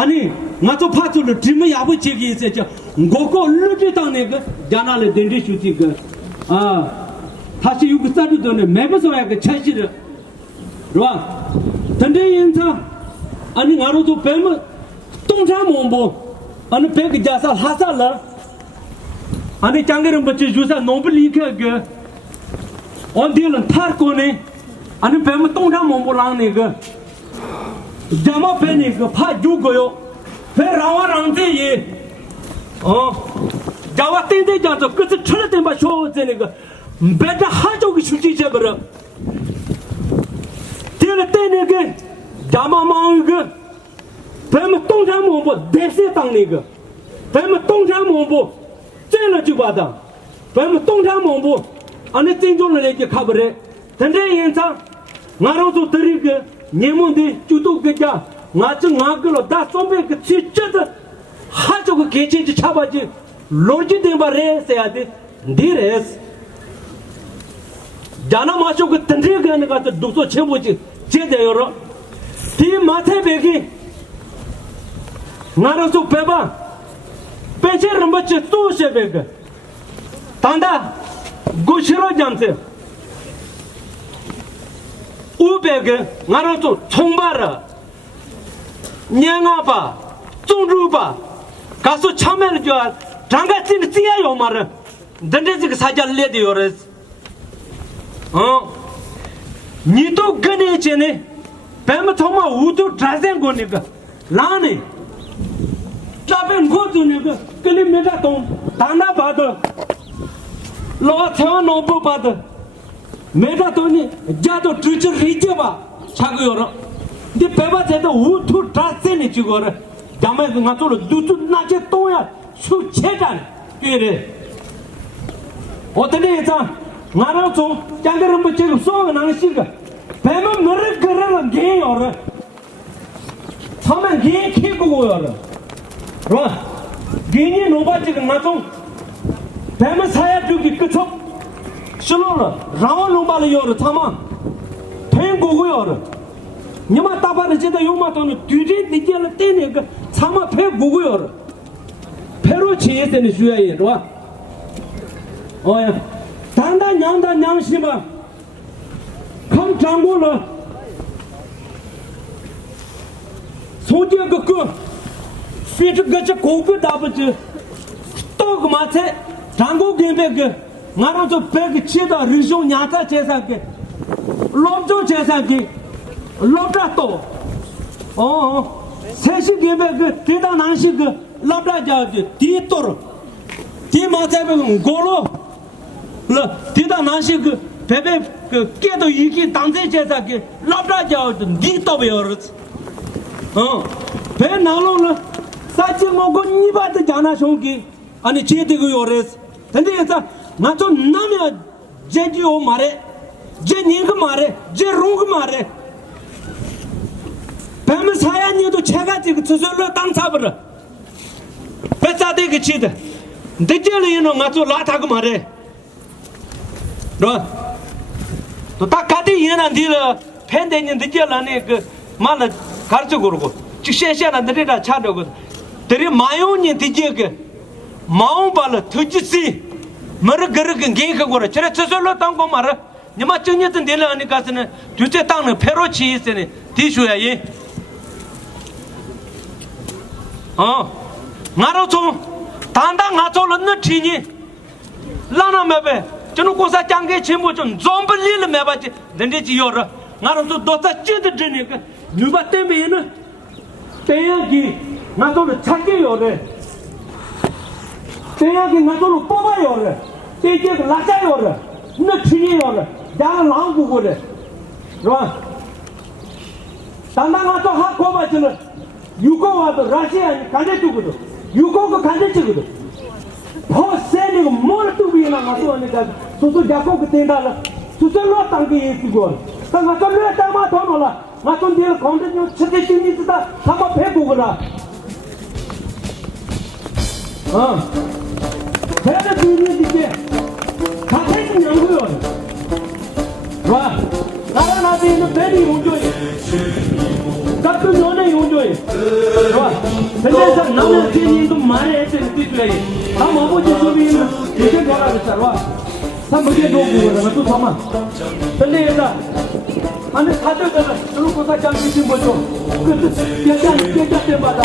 अनि ngato phachu le dim yabu chegi se ngoko luti tane ग जानाले देंडी सुति ग थासे युग चाटु दोने मेबे सोया के छाछि रो तंदे यंथा अनि ngaरो तो पेम तोंजा मोंबो अनि पेग जासा हासा ल अनि चांगरम बच्चे जुसा नोबली के on dealing tarkone and pem tonga mombolang nigga Jama penny pa jugoyo Ferrawa rante ye Jawa tende janto good trinity by show zeniga better hajo shuti jabber till a ten again Jama manga Pem tonga mombo desi tang nigga Pem tonga mombo Tela jubada Pem tonga mombo ane tenjol leke khabare tande yensa ngaro to tarik nyemonde chutu geja ngach ngaglo da sombe ke chichad hajo ke keche chabaji loji de bare se ade dires jana macho ke tande ge ga to 206 boji je de yoro ti mathe begi ngaro to peba peche rambache to se bega tanda Gushiro Janse Ubeg, Naruto, Tombara Nyangaba, Zunruba, Kasu Chamel Joa, Tangatin Tia Yomara, Dendesic Saja Lady Ores. Nito Ganechene, Pematoma Utu Drazen Goniga, Lani Trapping Gotu Nigga, Kilimetaton, Tana Bada. Lord no bother. Metatoni, Jato Tricher Rijava, Chagoro. The paper said the wood to trust in it, you got a Damas Matolo, do to Naja Toya, shoot Chetan, Kere. What the day is on Marato, Jangarum song and Anashiga. Pema Miracle gay or 가면 KEKU고요. 와, 괜히 노바지가 나좀 배면 사야 주기 끝쪽 실로라 라원 노발이요. 타마 태고고요. 니마 따바를 제다 요마도는 뒤지 니게를 떼네 그 참아 태고고요. 배로 지에서는 주야이 와. 어야 단단 양단 양심아 컴 장고로 소디가 그 피트 거쳐 고급 다버지 또 그마체 장고 gembe 그 나라도 백 치다 리조 냐타 제사게 롭조 제사게 롭라또 세시 gembe 그 대다 난시 그 랍라자게 디토르 디마체베 고로 라 대다 난시 그 베베 그 깨도 이기 당제 제사게 랍라자게 디토베어르 배 나로는 사지 먹고 니바도 자나 쇼기 아니 제대고 요레스 근데 여자 나도 남이 제지오 말에 제니가 말에 제롱가 말에 배면 사야니도 제가 지금 저절로 땅 잡으러 배사대 그 치다 대절이는 나도 라타고 말에 너또딱 가대 이해는 뒤로 팬데는 대절하네 그 말을 가르쳐 그러고 직세시하는 데다 차려고 들이 마요니 뒤지게 마음발 터지시 머르거르긴 게가고라 저래 저절로 땅고 말아 니마 정년된 데를 하니까서는 주제 땅은 페로치 있으니 뒤슈야 이 나로 좀 단단 가져는 너치니 라나 매베 저는 고사 장게 전부 좀 좀벌리를 매바지 넌데지 요라 나로 또 도다 찌드 드니까 누가 때문에는 때야기 나도를 찾게 요래 때야기 나도를 뽑아요래 때야기 라자요래 너 치니요래 야가 나오고래 라 단단하도 하고 봐지는 유고와도 러시아 간제주고도 유고가 간제주고도 더 세니고 뭘 두비나 가서 하니까 소소 잡고 그때다 수설로 땅게 있고 땅가 떨려 땅마 더 놀라 나좀 뒤에 건드려 쳐대지니 있다 한번 배보거라 배를 들리는 이제 가택은 연구요 와 나라나도 있는 배리 용조해 같은 연애 용조해 와 근데서 남의 뒤에도 말해 했을 때 다 먹어지 소비는 이제 돌아갔다 와 삼부게 놓고 또 잠만 근데 얘가 안에 사들잖아 저렇게 사장님이 뭐죠 그 대장 때마다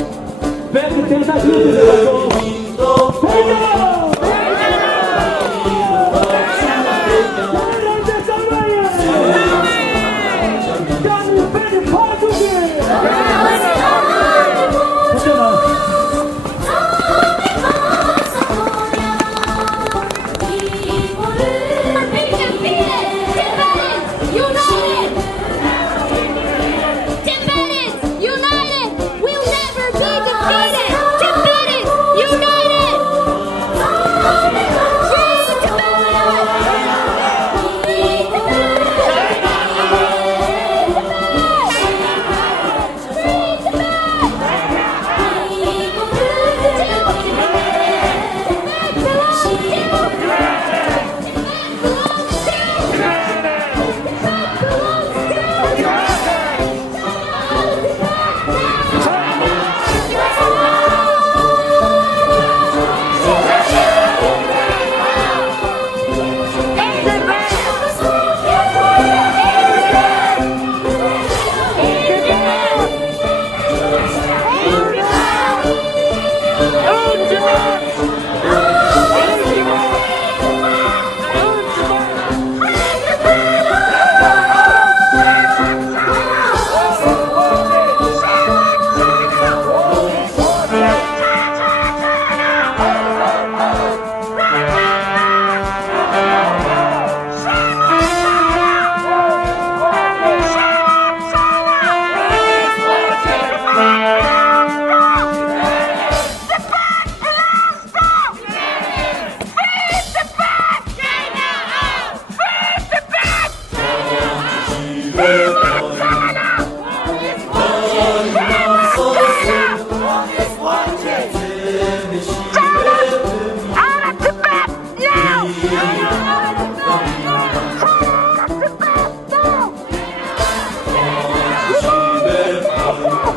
배그 대사 뒤에서 배가 Oh, Fashion!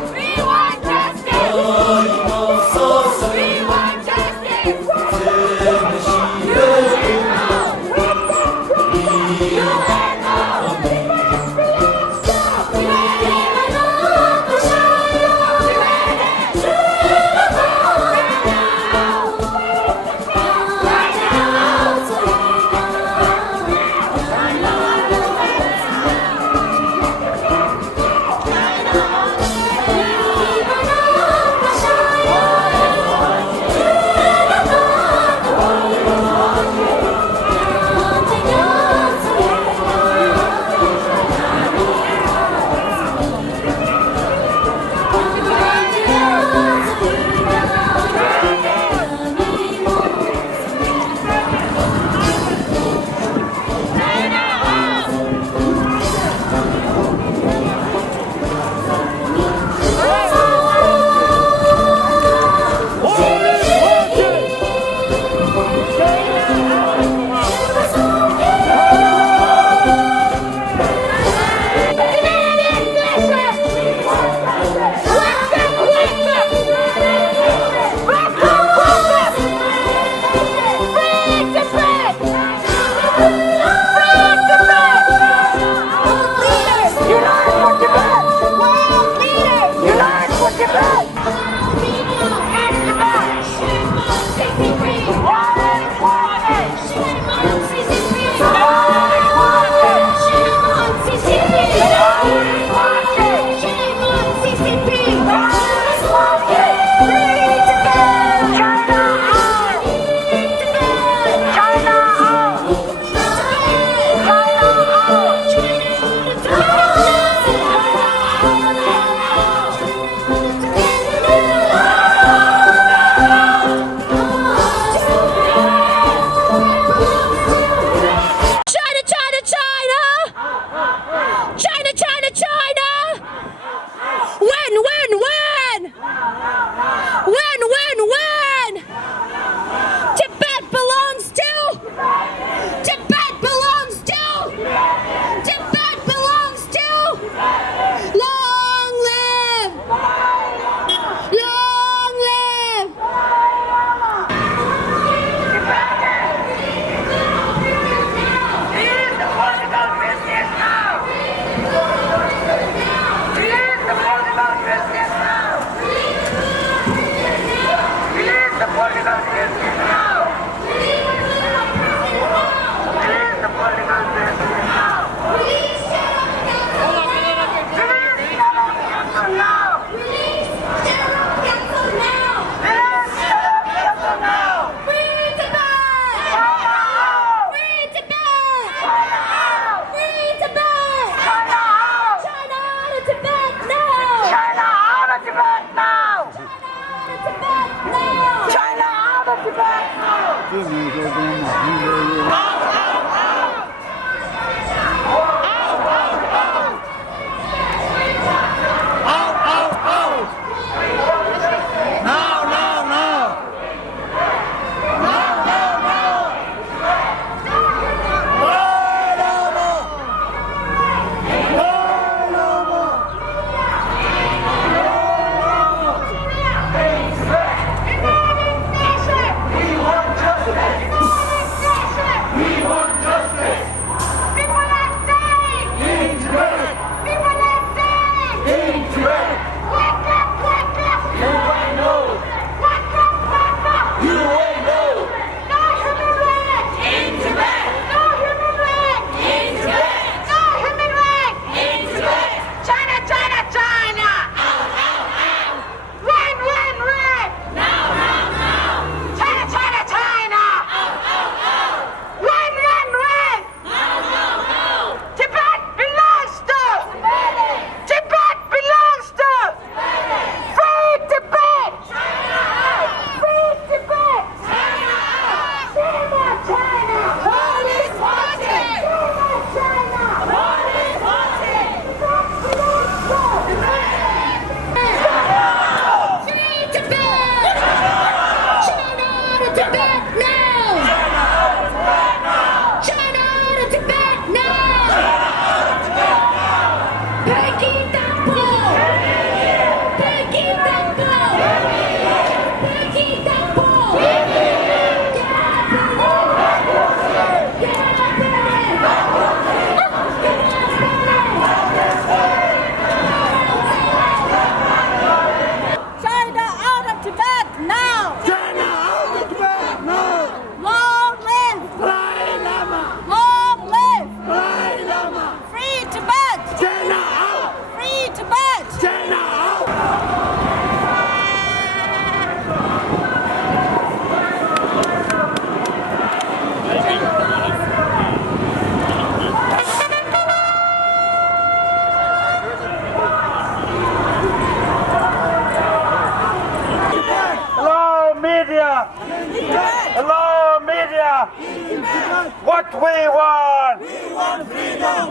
What we want.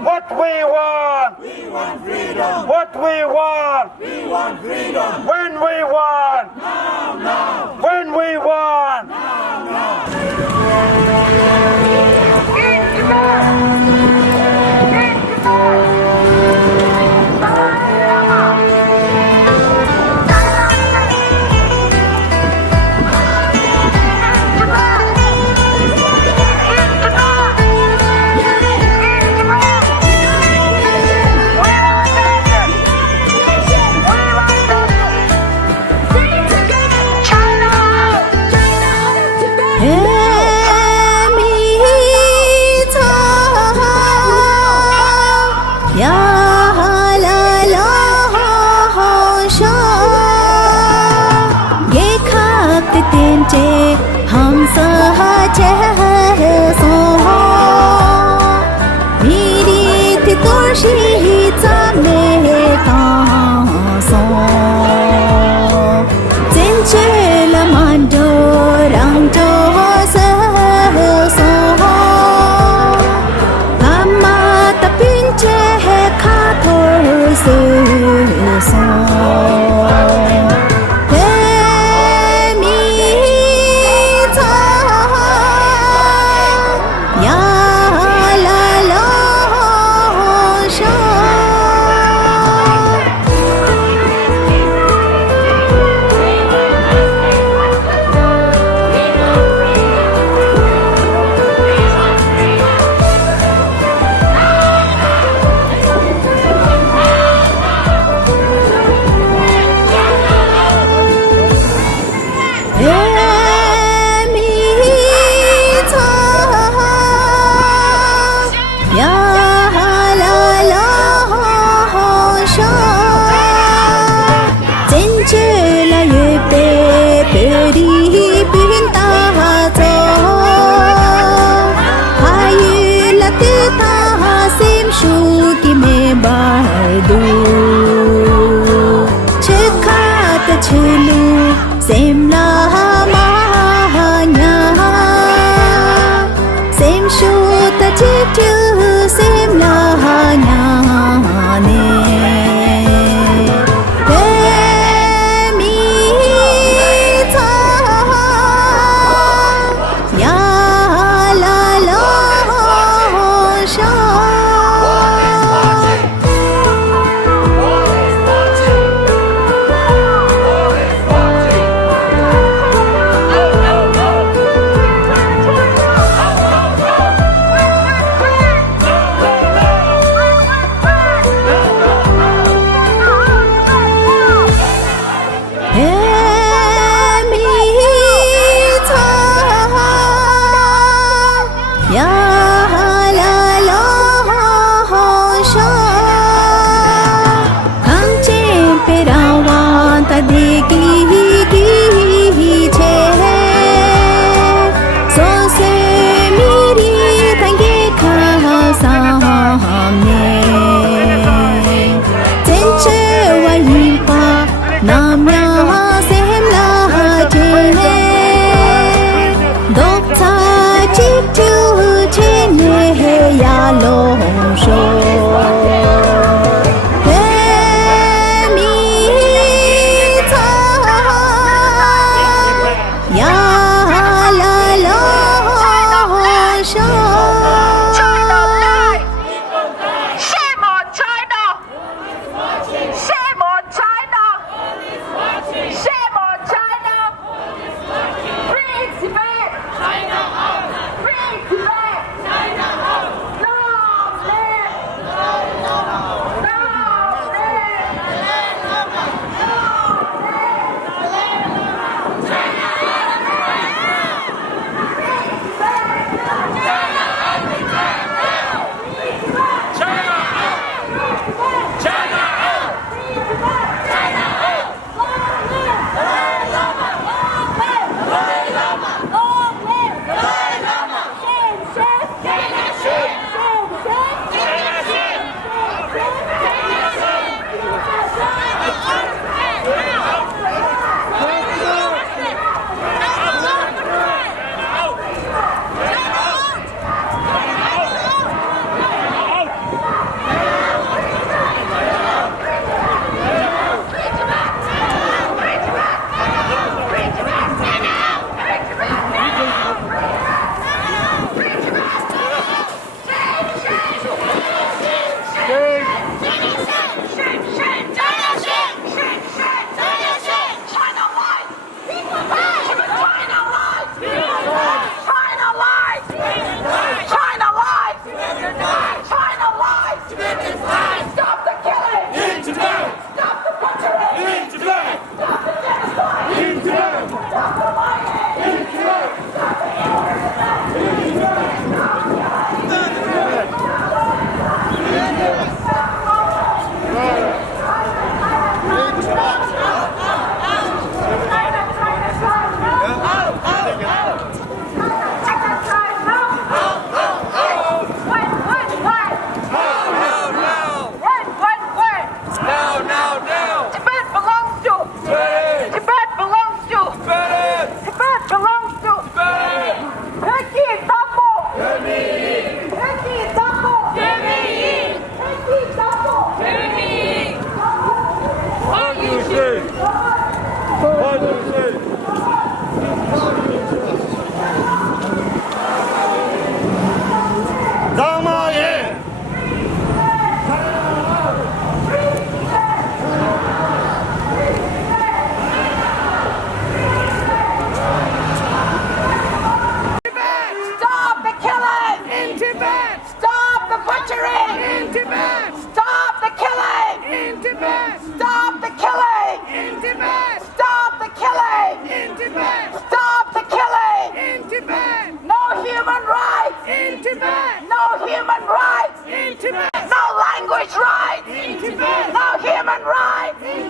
What we want. What we want. When we want. When we want. हम सहज सो मेरी थी तुळशी मेता सो चिंचेल मांडो रंगो सो अम्मा तपिंचे है खाथोर सो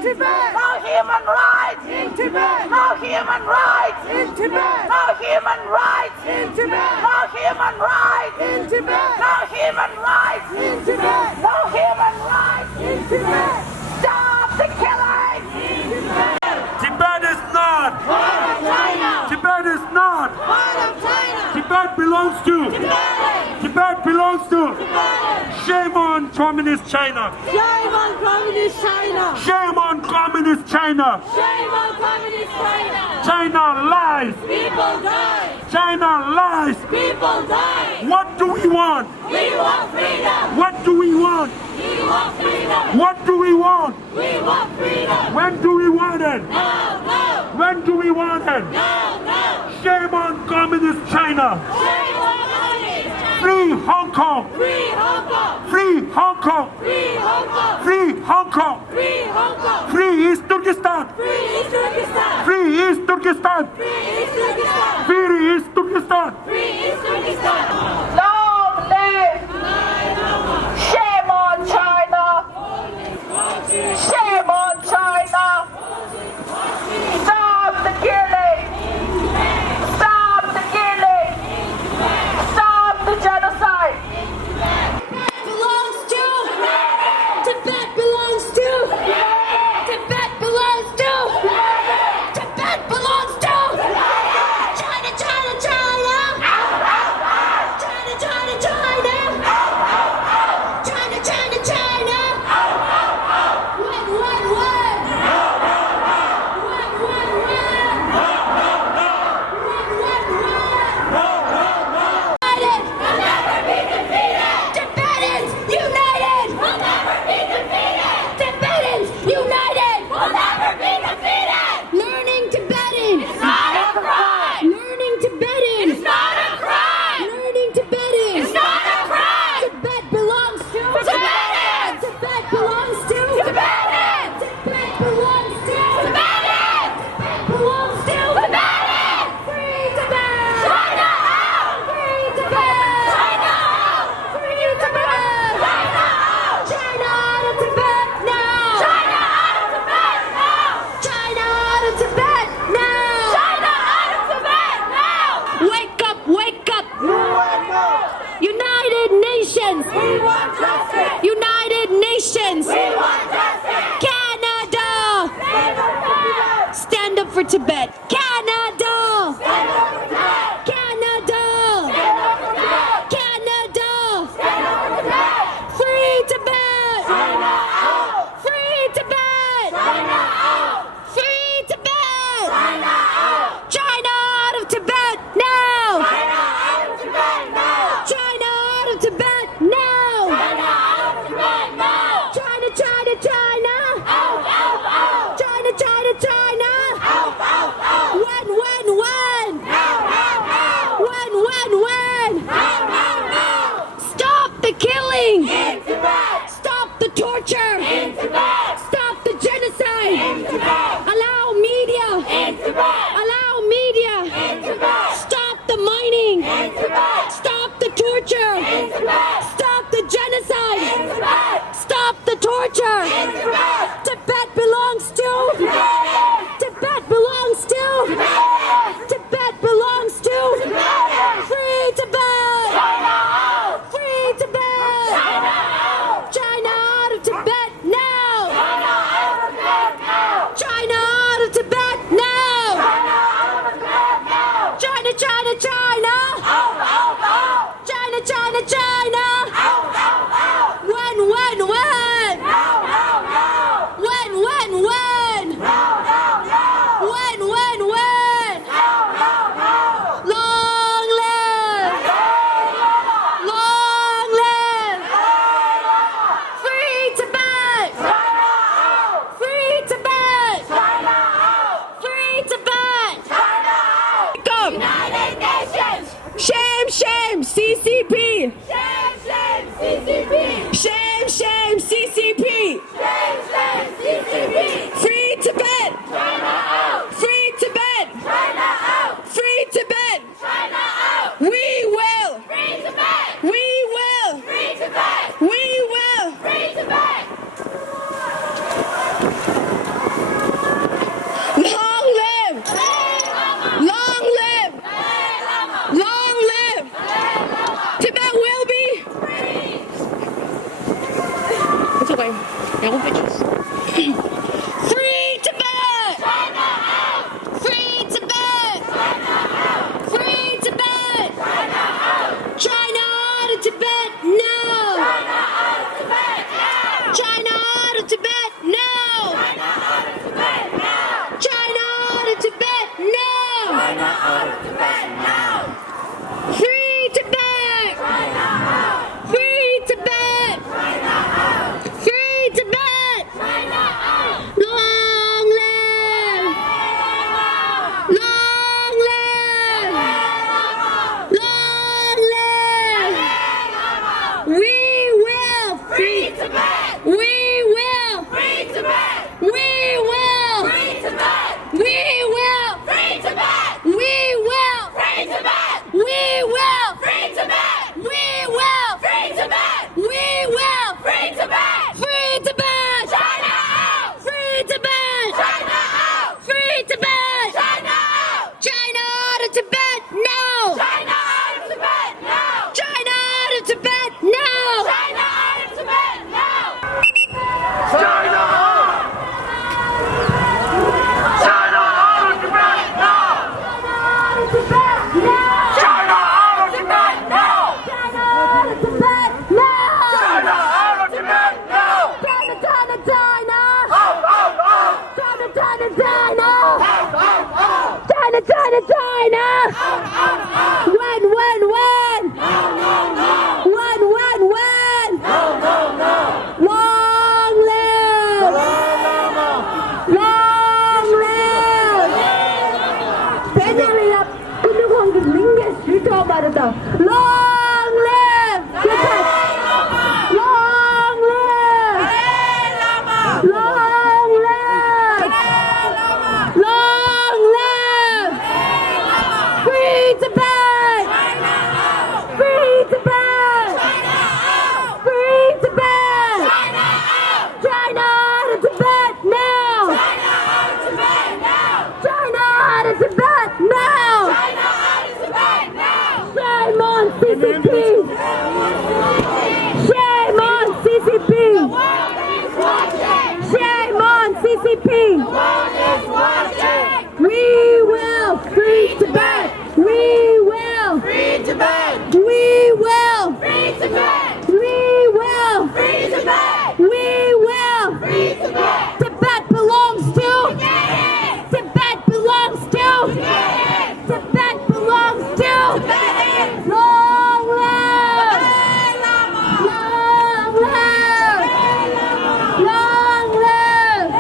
Tibet. No human rights In Tibet. No human rights In Tibet. No human rights In Tibet. No human rights In Tibet. No human rights In Tibet. No human rights In Tibet. Stop the killing Tibet is not. Part of China. Tibet is not. Part of China. Tibet belongs to. Tibet. Tibet belongs to. Tibet. Shame on communist China. Shame on communist China. Shame on communist China. Shame on communist China. China lies. People die. China lies. People die. What do we want? We want freedom. What do we want? We want freedom. What do we want? We want freedom. When do we want it? No, no, When do we want it? no, no. Shame on communist China. Shame on communist China. Free Hong Kong. Free Hong Kong. Free Hong Kong. Free Hong Kong. Free Hong Kong. Free Hong Kong. Free East Turkestan. Free East Turkestan. Free East Turkestan. Free East Turkestan. Free East Turkestan. Free East Turkestan. Long live Shame on China Shame on China Stop the killing Stop the killing Stop the genocide belongs to Tibet belongs to Tibet belongs to Tibet belongs to China, China, China. China, China, China. China, China, China. Win, win, win. Win, win, win. Win, win, win. United. We'll never be defeated. Tibetans united. We'll never be defeated. Tibetans united. We'll never be defeated. Learning Tibetan. It's not a crime. Learning Tibetan. It's not a crime. Learning Tibetan. It's not a crime. Tibet belongs to Tibetans. Tibet belongs to Tibetans. Tibet belongs to Tibetans. Tibet belongs to Tibetans. Free Tibet. China out. Free Tibet. China out. Free Tibet. China out. China out of Tibet now. China out of Tibet now. China out of Tibet now. China out of Tibet now. Wake up, wake up. United Nations. We want justice. United Nations. We want justice. Canada. Stand up for Tibet. Stand up for Tibet. Canada. Stand up for Tibet. Canada. Stand up for Tibet. Canada. Stand up for Tibet. Free Tibet. China out. Free Tibet. China out. Free Tibet. China out. China out of Tibet now. China out of Tibet now. China out of Tibet now. China out of Tibet now. China, China, China. Out, out, out. China, China, China. Out, out, out. When, when, when? Now, now, now. When, when, when? Now, now, now. Stop the killing. In Tibet. Stop the torture. In Tibet. Stop the genocide. In Tibet. Allow media. In Tibet. Allow media. In Tibet. Stop the mining. In Tibet. Stop the torture. In Tibet. Stop the genocide. In Tibet. Stop the torture. In Tibet. Tibet belongs to. Tibetans. Tibet belongs to. Tibetans. Tibet belongs to. Tibetans. Free Tibet. China out. Free Tibet. China out. China out of Tibet now. China out of Tibet now. China out of Tibet now. China out of Tibet now. China, China, China. Out, out, out. China, China, China. Out, out, out. When, when, when? Now, now, now. When, when, when? Now, now, now. When, when, when? Now, now, now. Long live! Long live! Free Tibet! China out. Free Tibet! China out. Free Tibet! China out. Come! United Nations. Shame, shame, CCP! Shame, shame, CCP. Shame, shame, CCP! Shame, shame, CCP. Free Tibet! China out. Free Tibet! China out. Free Tibet! China out. We will! Free Tibet. We will! Free Tibet. We will! Free Tibet. Free Tibet! Free Tibet! Free Tibet! China out of Tibet, no! China out of Tibet, no! China out of Tibet, no! Free Tibet! Free Tibet! Free Tibet! Long live! Long live! Long live! We will free Tibet! We will free Tibet! We will free Tibet! We will free Tibet! We will free Tibet! We will free Tibet! We will free Tibet! We will free Tibet! Free Tibet! China out! Free Tibet! China out! Free Tibet! China out! China out of Tibet, no! China out of Tibet, no! China out of Tibet, no! China out of Tibet, no! China out! China out of Tibet now! China out of Tibet now! China out of Tibet, no! China out of Tibet now! China, China, China! Out, out, out! China, China, China! Out, out, out! China, China, China! When? When? When, when? Long live! Long live! 베냐리야 근육환기 민게 싫다 말이다. Long live! Long live! Long live! Long live! Free Tibet! Free Tibet! Free Tibet! China out of Tibet now! China out of Tibet now! Shame on CCP! Shame on CCP! Shame on CCP! We will free Tibet! We will! Free Tibet! We will! Free Tibet! We will! Free Tibet! We will! Free Tibet! Tibet belongs to! Tibet belongs to! Tibet belongs to! Long live! Long live! Long live!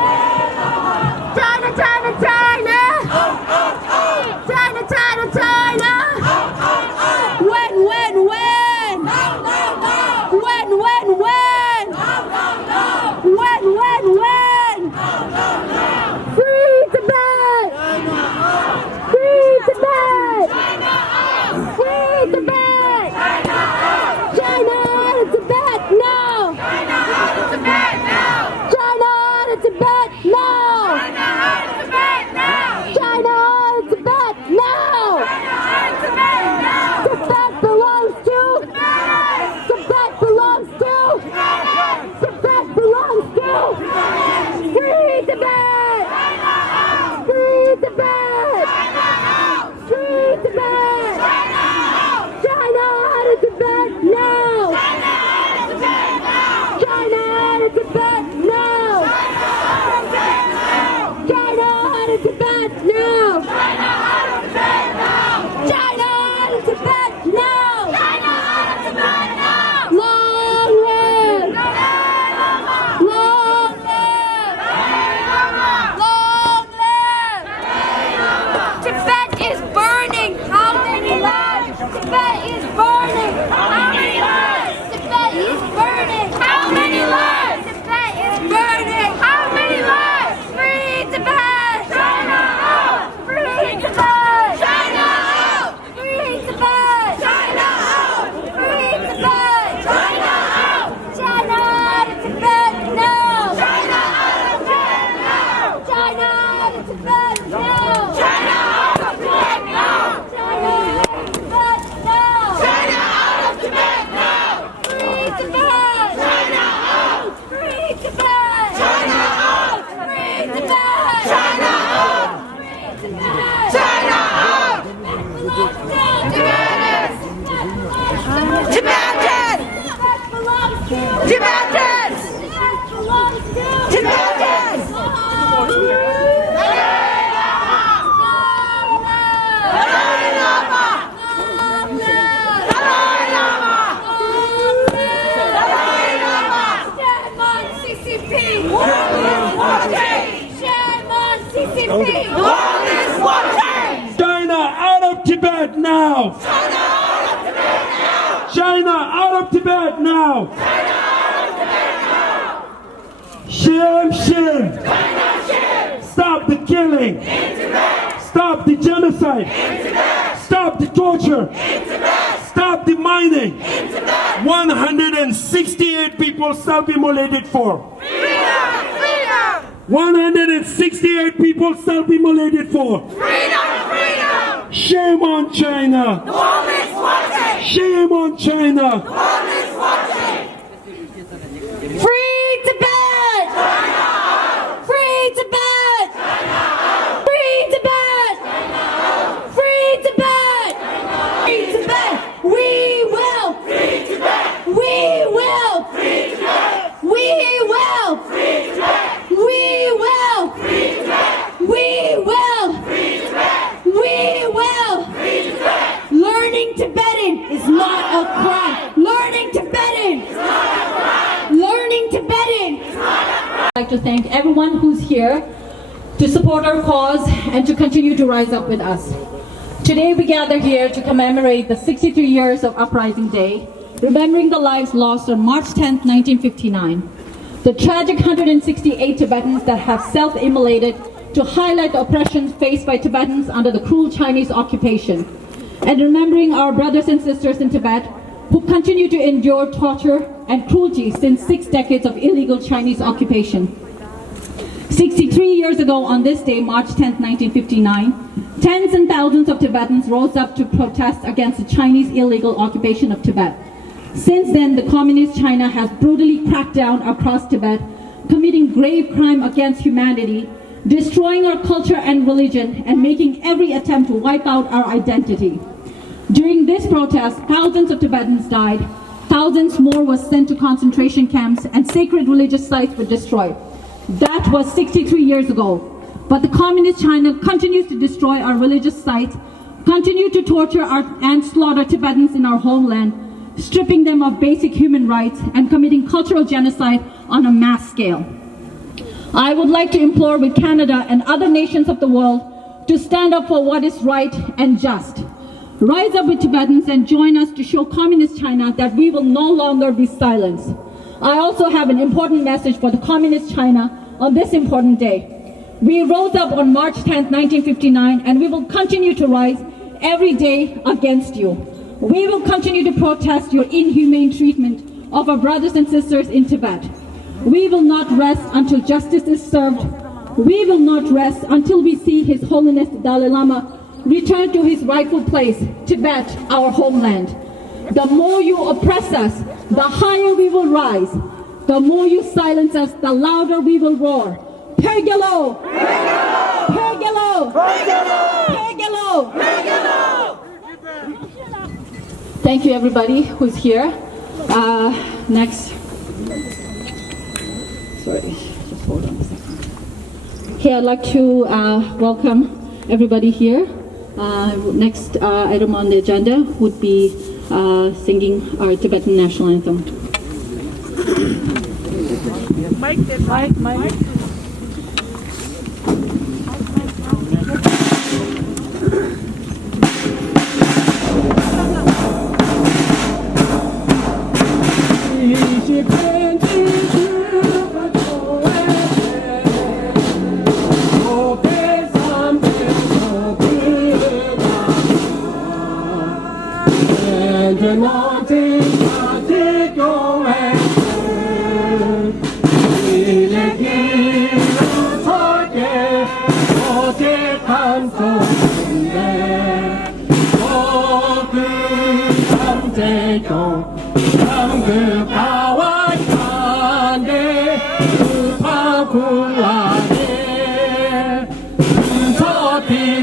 China out! Tibetans! Tibetans! Tibetans! Dalai Lama! Dalai Lama! Dalai Lama! Shame on CCP! World is watching! Shame on CCP! World is watching! China out of Tibet now! China out of Tibet now! China out of Tibet now! China out of Tibet now! Shame, shame! China shame! Stop the killing! In Tibet! Stop the genocide! In Tibet! Stop the torture! In Tibet! Stop the mining! In Tibet! 168 people self-immolated for. Freedom! Freedom! 168 people self-immolated for. Freedom! Freedom! Shame on China! The world is watching! Shame on China! The world is watching! Free Tibet! Free Tibet! Free Tibet! Free Tibet! Free Tibet! We will! Free Tibet! We will! Free Tibet! We will! Free Tibet! We will! Free Tibet! We will! Free Tibet! We will! Free Tibet! Learning Tibetan is not a crime. Learning Tibetan! Learning Tibetan! I'd like to thank everyone who's here to support our cause and to continue to rise up with us. Today we gather here to commemorate the 63 years of Uprising Day, remembering the lives lost on March 10, 1959. The tragic 168 Tibetans that have self-immolated to highlight the oppression faced by Tibetans under the cruel Chinese occupation, and remembering our brothers and sisters in Tibet who continue to endure torture and cruelty since 6 decades of illegal Chinese occupation. 63 years ago on this day, March 10, 1959, tens and thousands of Tibetans rose up to protest against the Chinese illegal occupation of Tibet. Since then, the Communist China has brutally cracked down across Tibet, committing grave crime against humanity, destroying our culture and religion, and making every attempt to wipe out our identity. During this protest, thousands of Tibetans died, thousands more were sent to concentration camps, and sacred religious sites were destroyed. That was 63 years ago. But the Communist China continues to destroy our religious sites, continue to torture and slaughter Tibetans in our homeland, stripping them of basic human rights, and committing cultural genocide on a mass scale. I would like to implore with Canada and other nations of the world to stand up for what is right and just. Rise up with Tibetans and join us to show Communist China that we will no longer be silenced. I also have an important message for the Communist China on this important day. We rose up on March 10, 1959, and we will continue to rise every day against you. We will continue to protest your inhumane treatment of our brothers and sisters in Tibet. We will not rest until justice is served. We will not rest until we see His Holiness Dalai Lama return to his rightful place, Tibet, our homeland. The more you oppress us, the higher we will rise. The more you silence us, the louder we will roar. Pegelo! Pegelo! Pegelo! Pegelo! Thank you, everybody who's here. Next. Sorry, just hold on a second. Okay, I'd like to welcome everybody here. Next item on the agenda would be singing our Tibetan national anthem. Mike.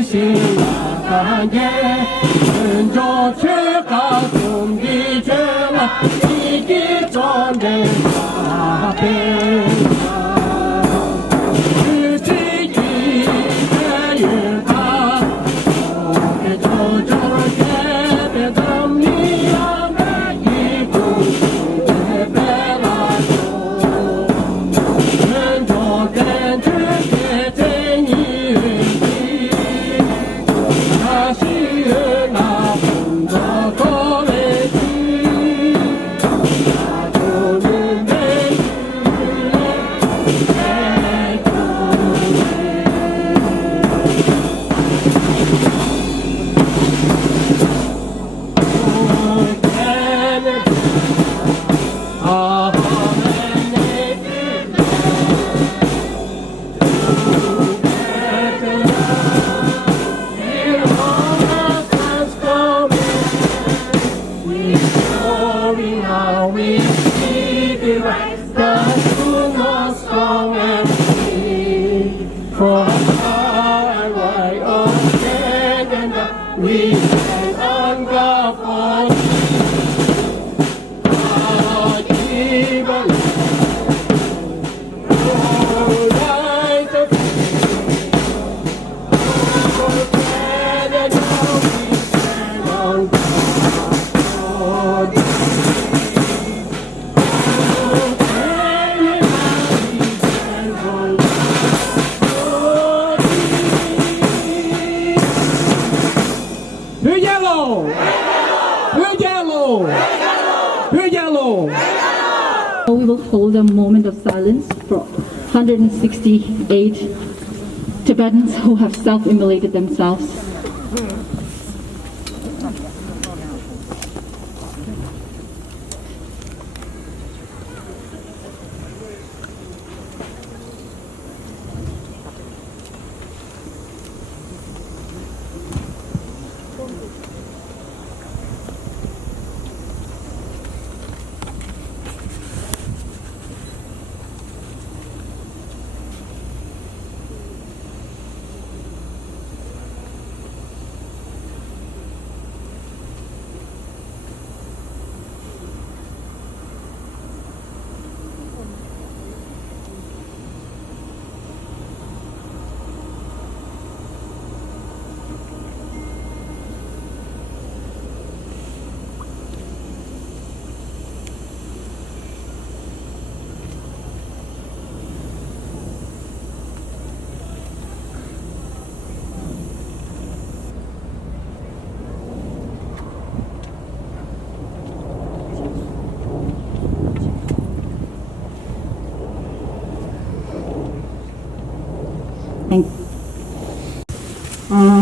Sing 죄가 숨기죄와 이기 전에 앞에 그지 이제유가 오게 조절게 배담이야 이고 예배라도 왼쪽엔 주께 생일이 다시은 아픈 더 거래지 나도는 내 we keep it right, but who knows strong and free. For our way of and we stand on God for our evil. Oh, light of and now we stand on God. Blue yellow! Blue yellow! Blue yellow! We will hold a moment of silence for 168 Tibetans who have self-immolated themselves.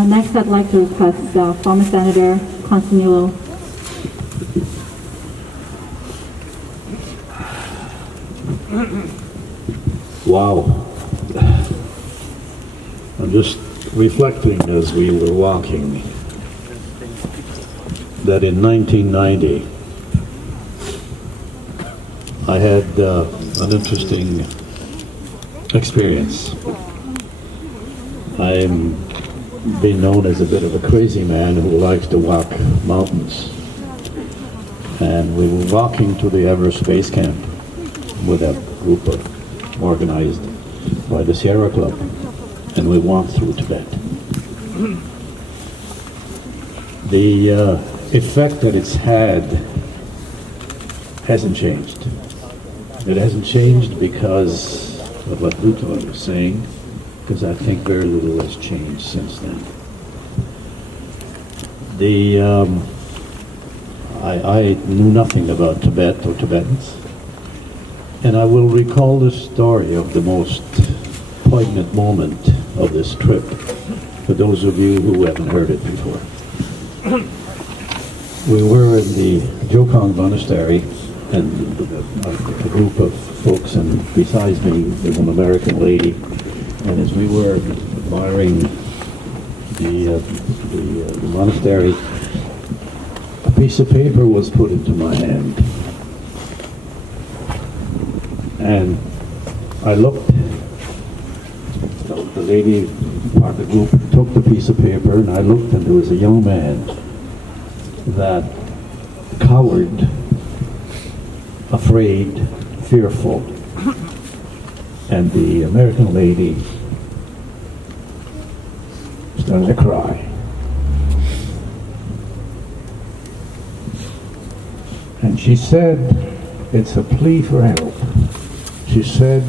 Next, I'd like to request former Senator Constantino. Wow. I'm just reflecting as we were walking that in 1990 I had an interesting experience. I'm being known as a bit of a crazy man who likes to walk mountains. And we were walking to the Everest Base Camp with a group organized by the Sierra Club, and we walked through Tibet. The effect that it's had hasn't changed. It hasn't changed because of what Luthor was saying, because I think very little has changed since then. I knew nothing about Tibet or Tibetans, and I will recall the story of the most poignant moment of this trip for those of you who haven't heard it before. We were in the Jokang Monastery, and a group of folks, and besides me, there's an American lady. And as we were admiring the monastery, a piece of paper was put into my hand. And I looked, the lady, part of the group, took the piece of paper, and I looked, and there was a young man that coward, afraid, fearful, and the American lady started to cry. And she said, it's a plea for help. She said,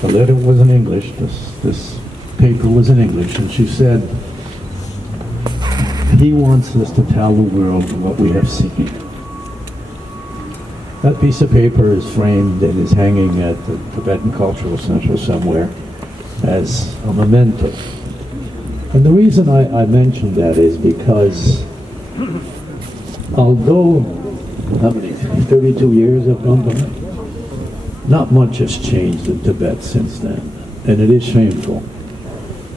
the letter was in English, this paper was in English, and she said, he wants us to tell the world what we have seen. That piece of paper is framed and is hanging at the Tibetan Cultural Center somewhere as a memento. And the reason I mention that is because although, how many, 32 years have gone by, not much has changed in Tibet since then, and it is shameful.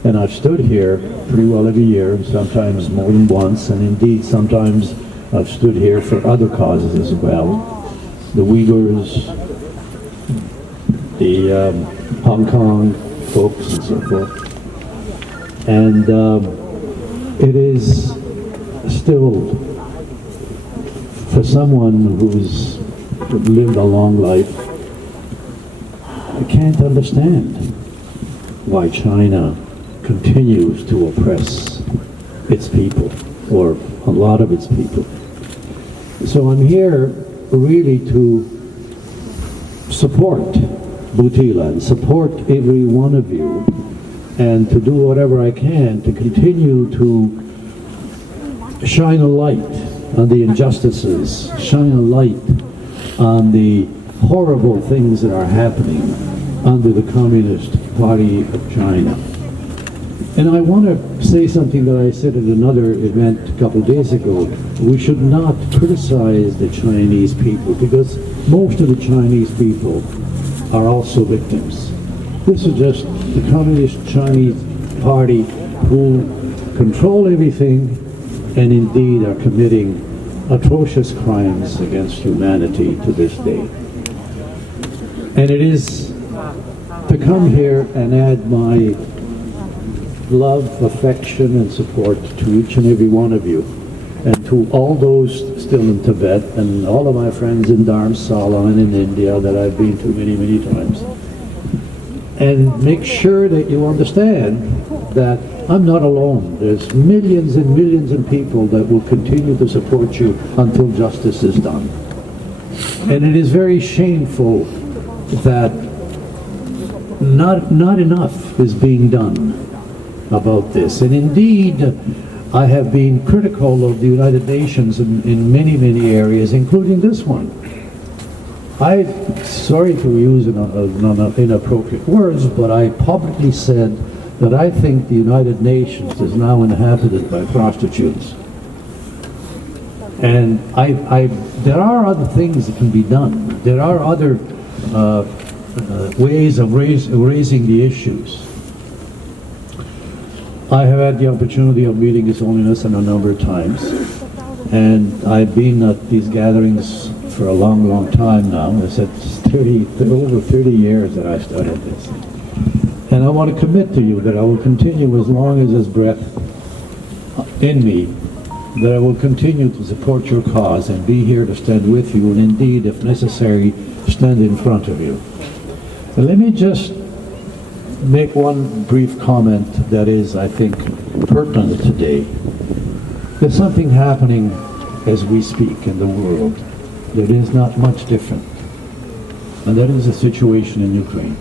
And I've stood here pretty well every year, and sometimes more than once, and indeed sometimes I've stood here for other causes as well. The Uyghurs, the Hong Kong folks, and so forth. And it is still, for someone who's lived a long life, I can't understand why China continues to oppress its people, or a lot of its people. So I'm here really to support Butila and support every one of you, and to do whatever I can to continue to shine a light on the injustices, shine a light on the horrible things that are happening under the Communist Party of China. And I want to say something that I said at another event a couple of days ago. We should not criticize the Chinese people, because most of the Chinese people are also victims. This is just the Communist Chinese Party who control everything and indeed are committing atrocious crimes against humanity to this day. And it is to come here and add my love, affection, and support to each and every one of you, and to all those still in Tibet, and all of my friends in Dharamsala and in India that I've been to many, many times. And make sure that you understand that I'm not alone. There's millions and millions of people that will continue to support you until justice is done. And it is very shameful that not enough is being done about this. And indeed, I have been critical of the United Nations in many, many areas, including this one. I'm sorry to use inappropriate words, but I publicly said that I think the United Nations is now inhabited by prostitutes. And there are other things that can be done. There are other ways of raising the issues. I have had the opportunity of meeting His Holiness a number of times, and I've been at these gatherings for a long, long time now. It's over 30 years that I started this. And I want to commit to you that I will continue as long as there's breath in me, that I will continue to support your cause and be here to stand with you, and indeed, if necessary, stand in front of you. And let me just make one brief comment that is, I think, pertinent today. There's something happening as we speak in the world that is not much different, and that is the situation in Ukraine.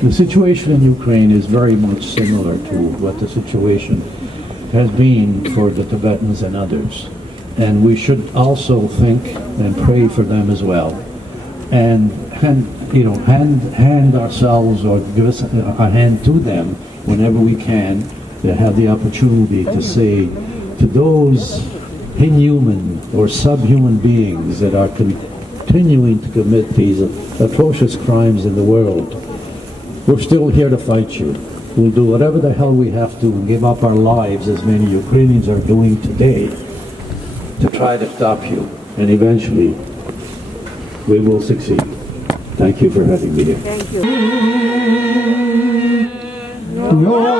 The situation in Ukraine is very much similar to what the situation has been for the Tibetans and others, and we should also think and pray for them as well, and hand ourselves, or give us a hand to them whenever we can, to have the opportunity to say to those inhuman or subhuman beings that are continuing to commit these atrocious crimes in the world, we're still here to fight you. We'll do whatever the hell we have to and give up our lives, as many Ukrainians are doing today, to try to stop you. And eventually, we will succeed. Thank you for having me here. Thank you. Lord,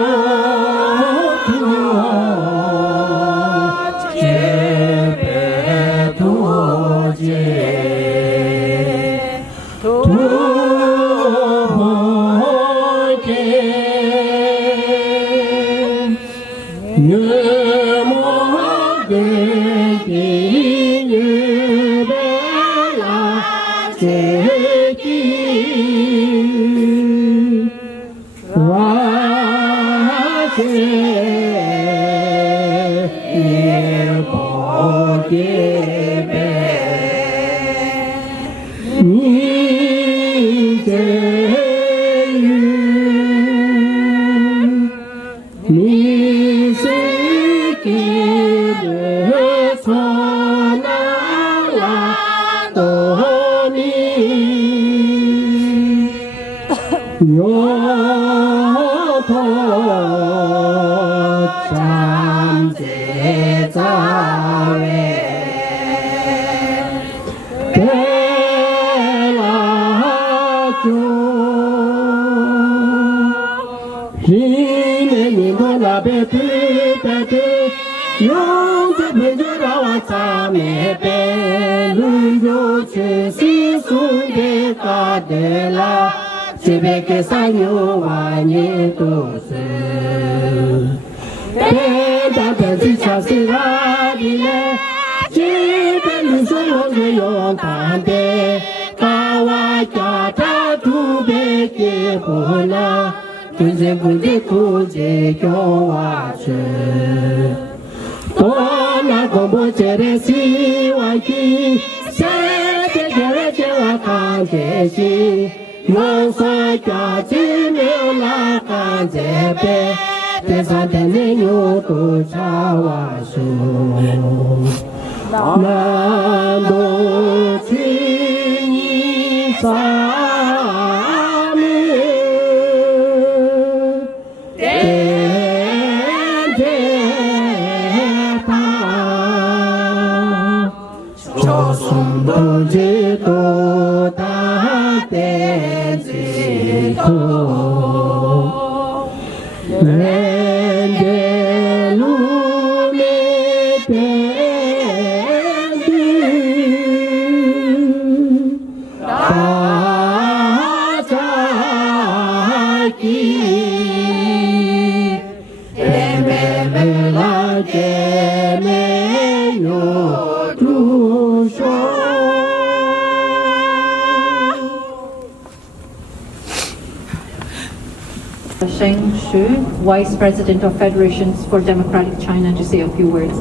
Sheng Shu, Vice President of Federations for Democratic China, to say a few words.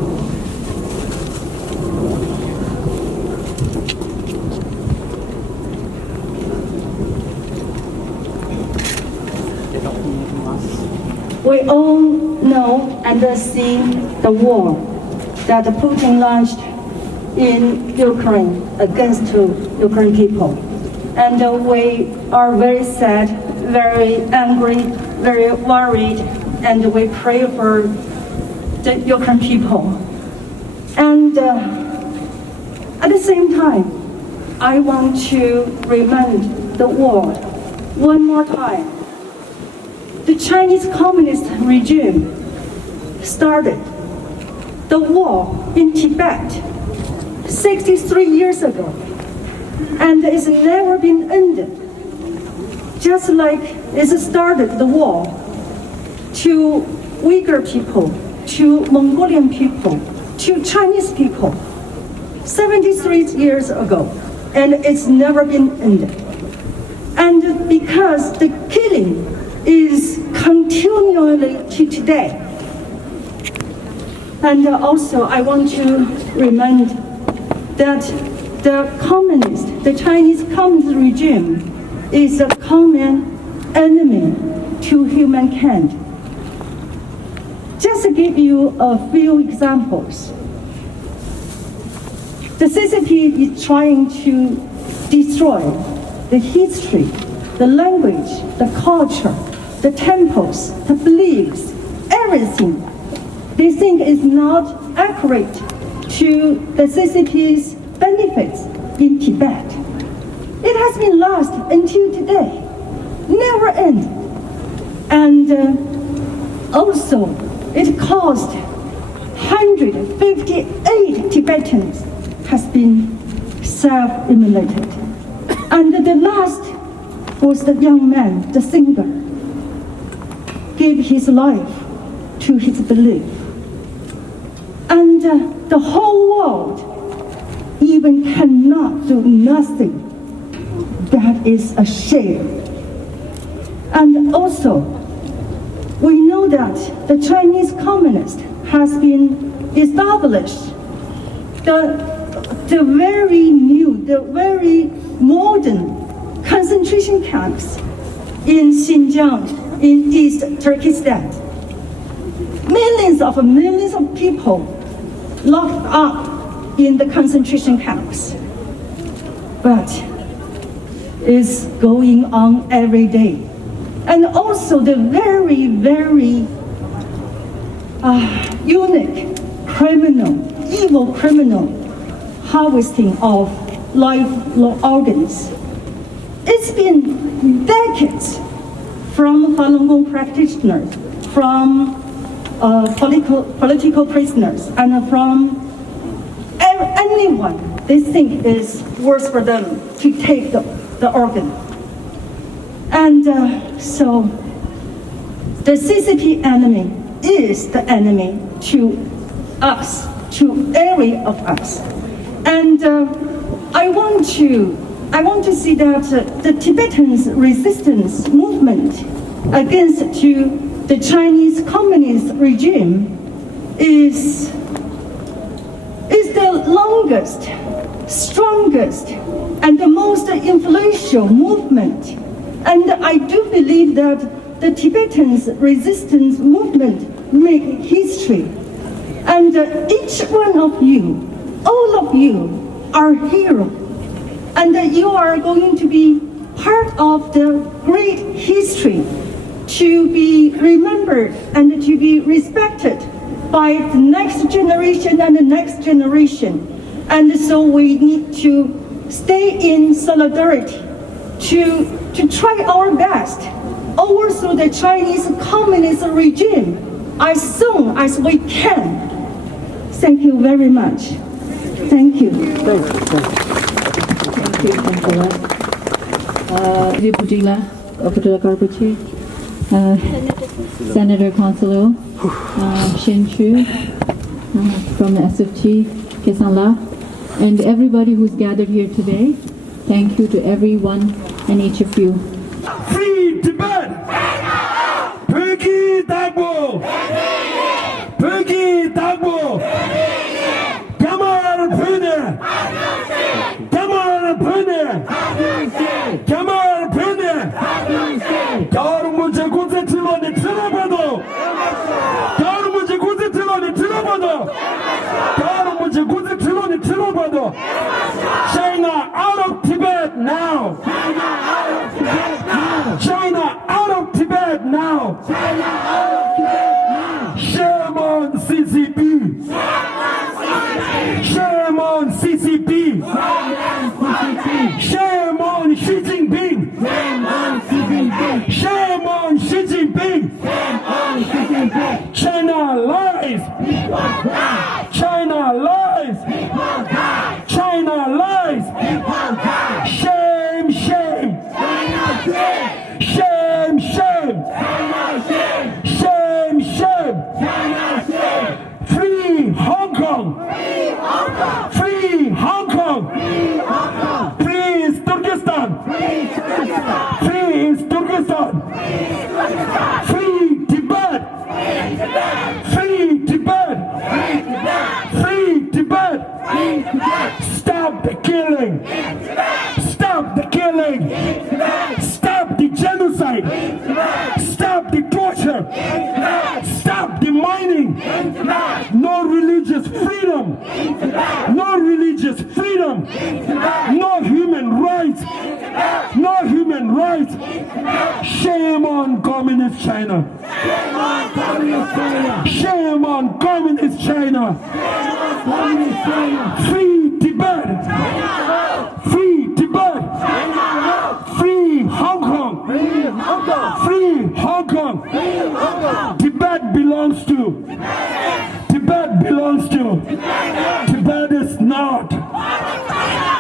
We all know and see the war that Putin launched in Ukraine against Ukraine people. And we are very sad, very angry, very worried, and we pray for the Ukraine people. And at the same time, I want to remind the world one more time. The Chinese Communist regime started the war in Tibet 63 years ago, and it's never been ended. Just like it started the war to Uyghur people, to Mongolian people, to Chinese people 73 years ago, and it's never been ended. And because the killing is continually to today. And also I want to remind that the Chinese communist regime is a common enemy to humankind. Just to give you a few examples. The CCP is trying to destroy the history, the language, the culture, the temples, the beliefs, everything. They think is not accurate to the CCP's benefits in Tibet. It has been lost until today, never end. And also, it caused 158 Tibetans has been self-immolated. And the last was the young man, the singer, gave his life to his belief. And the whole world even cannot do nothing. That is a shame. And also, we know know that the Chinese Communist has been established the very new, the very modern concentration camps in Xinjiang, in East Turkestan. Millions of people locked up in the concentration camps. But it's going on every day. And also the very, very unique criminal, evil criminal harvesting of live organs. It's been decades from Falun Gong practitioners, from political prisoners, and from anyone they think is worse for them to take the organ. And so the CCP enemy is the enemy to us, to every of us. And I want to see that the Tibetans' resistance movement against the Chinese Communist regime is the longest, strongest, and the most influential movement. And I do believe that the Tibetans' resistance movement make history. And each one of you, all of you, are heroes. And you are going to be part of the great history, to be remembered and to be respected by the next generation and the next generation. And so we need to stay in solidarity, to try our best, overthrow the Chinese Communist regime as soon as we can. Thank you very much. Thank you. Thank you, Pujila Karpuchi, Senator Consuelo, Shin Chu from the SFG, Kesanla, and everybody who's gathered here today. Thank you to everyone and each of you. Free Tibet! Pergi Dagbo! Pergi Dagbo! Kamal Pune! Kamal Pune! Kamal Pune! Garumunje Guze Tiloni Tilabado! Garumunje Guze Tiloni Tilabado! Garumunje Guze Tiloni Tilabado! China out of Tibet now! China out of Tibet now! Shame on CCP! Shame on CCP! Shame on Xi Jinping! Shame on Xi Jinping! China lies! China lies! China lies! Shame, shame! Shame, shame! Shame, shame! Free Hong Kong! Free Hong Kong! Free Turkestan! Free Turkestan! Free Tibet! Free Tibet! Free Tibet! Stop the killing! Stop the killing! Stop the genocide! Stop the torture! Stop the mining! No religious freedom! No religious freedom! No human rights! No human rights! Shame on Communist China! Shame on Communist China! Free Tibet! Free Tibet! Free Hong Kong! Free Hong Kong! Tibet belongs to! Tibet belongs to! Tibet is not!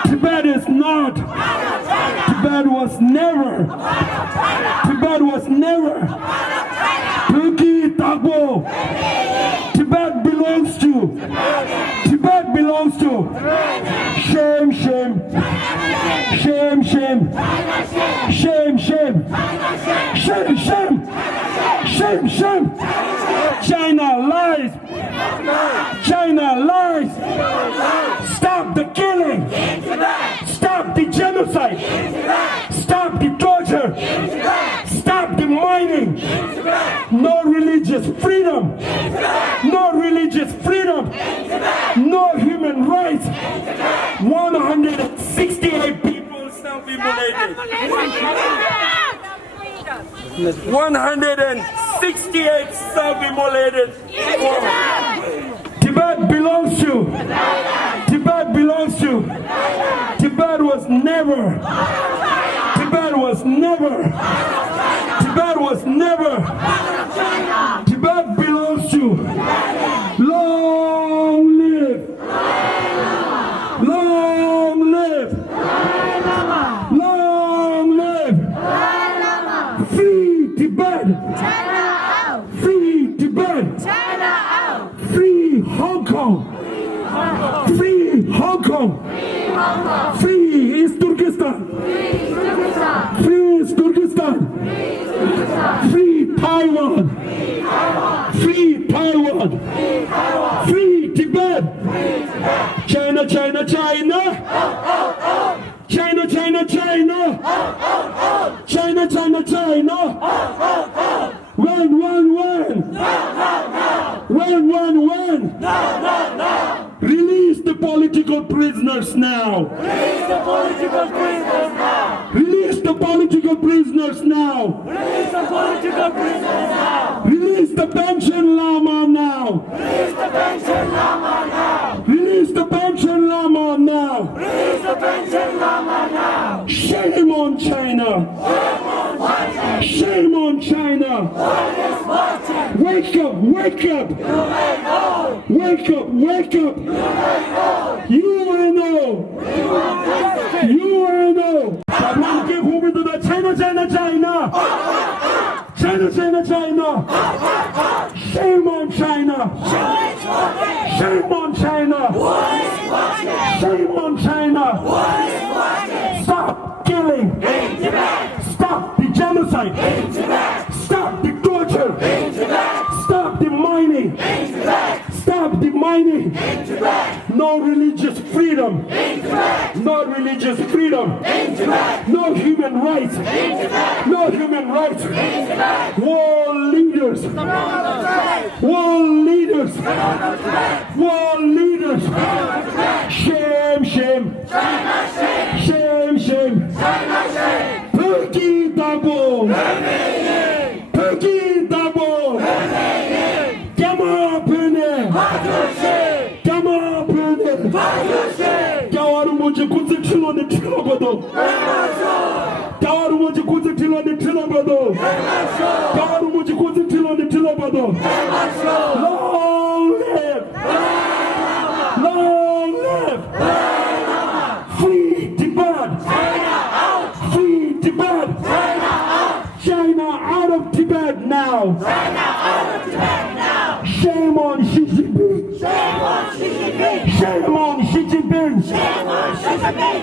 Tibet is not! Tibet was never! Tibet was never! Pergi Dagbo! Tibet belongs to! Tibet belongs to! Shame, shame! Shame, shame! Shame, shame! Shame, shame! Shame! Shame, shame. China lies. China lies. Stop the killing. Stop the genocide. Stop the torture. Stop the mining. No religious freedom. No religious freedom. No human rights. 168 people self-immolated. 168 self-immolated. Tibet belongs to. Tibet belongs to. Tibet was never. Tibet was never. Tibet was never. Tibet belongs to. Long live. Long live. Long live. Free Tibet. Free Tibet. Free Hong Kong. Free Hong Kong. Free East Turkestan. Free East Turkestan. Free Taiwan. Free Taiwan. Free Tibet. China, China, China. China, China, China. China, China, China. When. Release the political prisoners now. Release the political prisoners now. Release the political prisoners now. Release the political prisoners now. Release the pension lama now. Release the pension lama now. Release the pension lama now. Release the pension lama now. Shame on China. Shame on China. Wake up, wake up. Wake up, wake up. UNO. UNO. China, China, China. China, China, China. Shame on China. Shame on China. Shame on China. Stop killing. Stop the genocide. Stop the torture. Stop the mining. Stop the mining. No religious freedom. No religious freedom. No human rights. No human rights. World leaders. World leaders. World leaders. Shame, shame. Shame, shame. Turkey double. Turkey double. Come up in there. Come up in there. Gawaru moje kunze chilo ne chilo bodo. Gawaru moje kunze chilo ne chilo bodo. Gawaru moje kunze chilo ne chilo bodo. Long live. Long live. Free Tibet. Free Tibet. China out of Tibet now. Shame on Xi Jinping. Shame on Xi Jinping.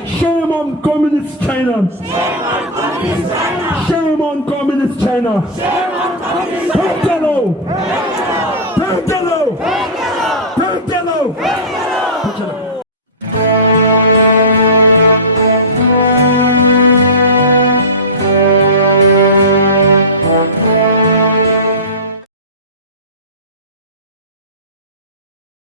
Shame on Communist China. Shame on Communist China.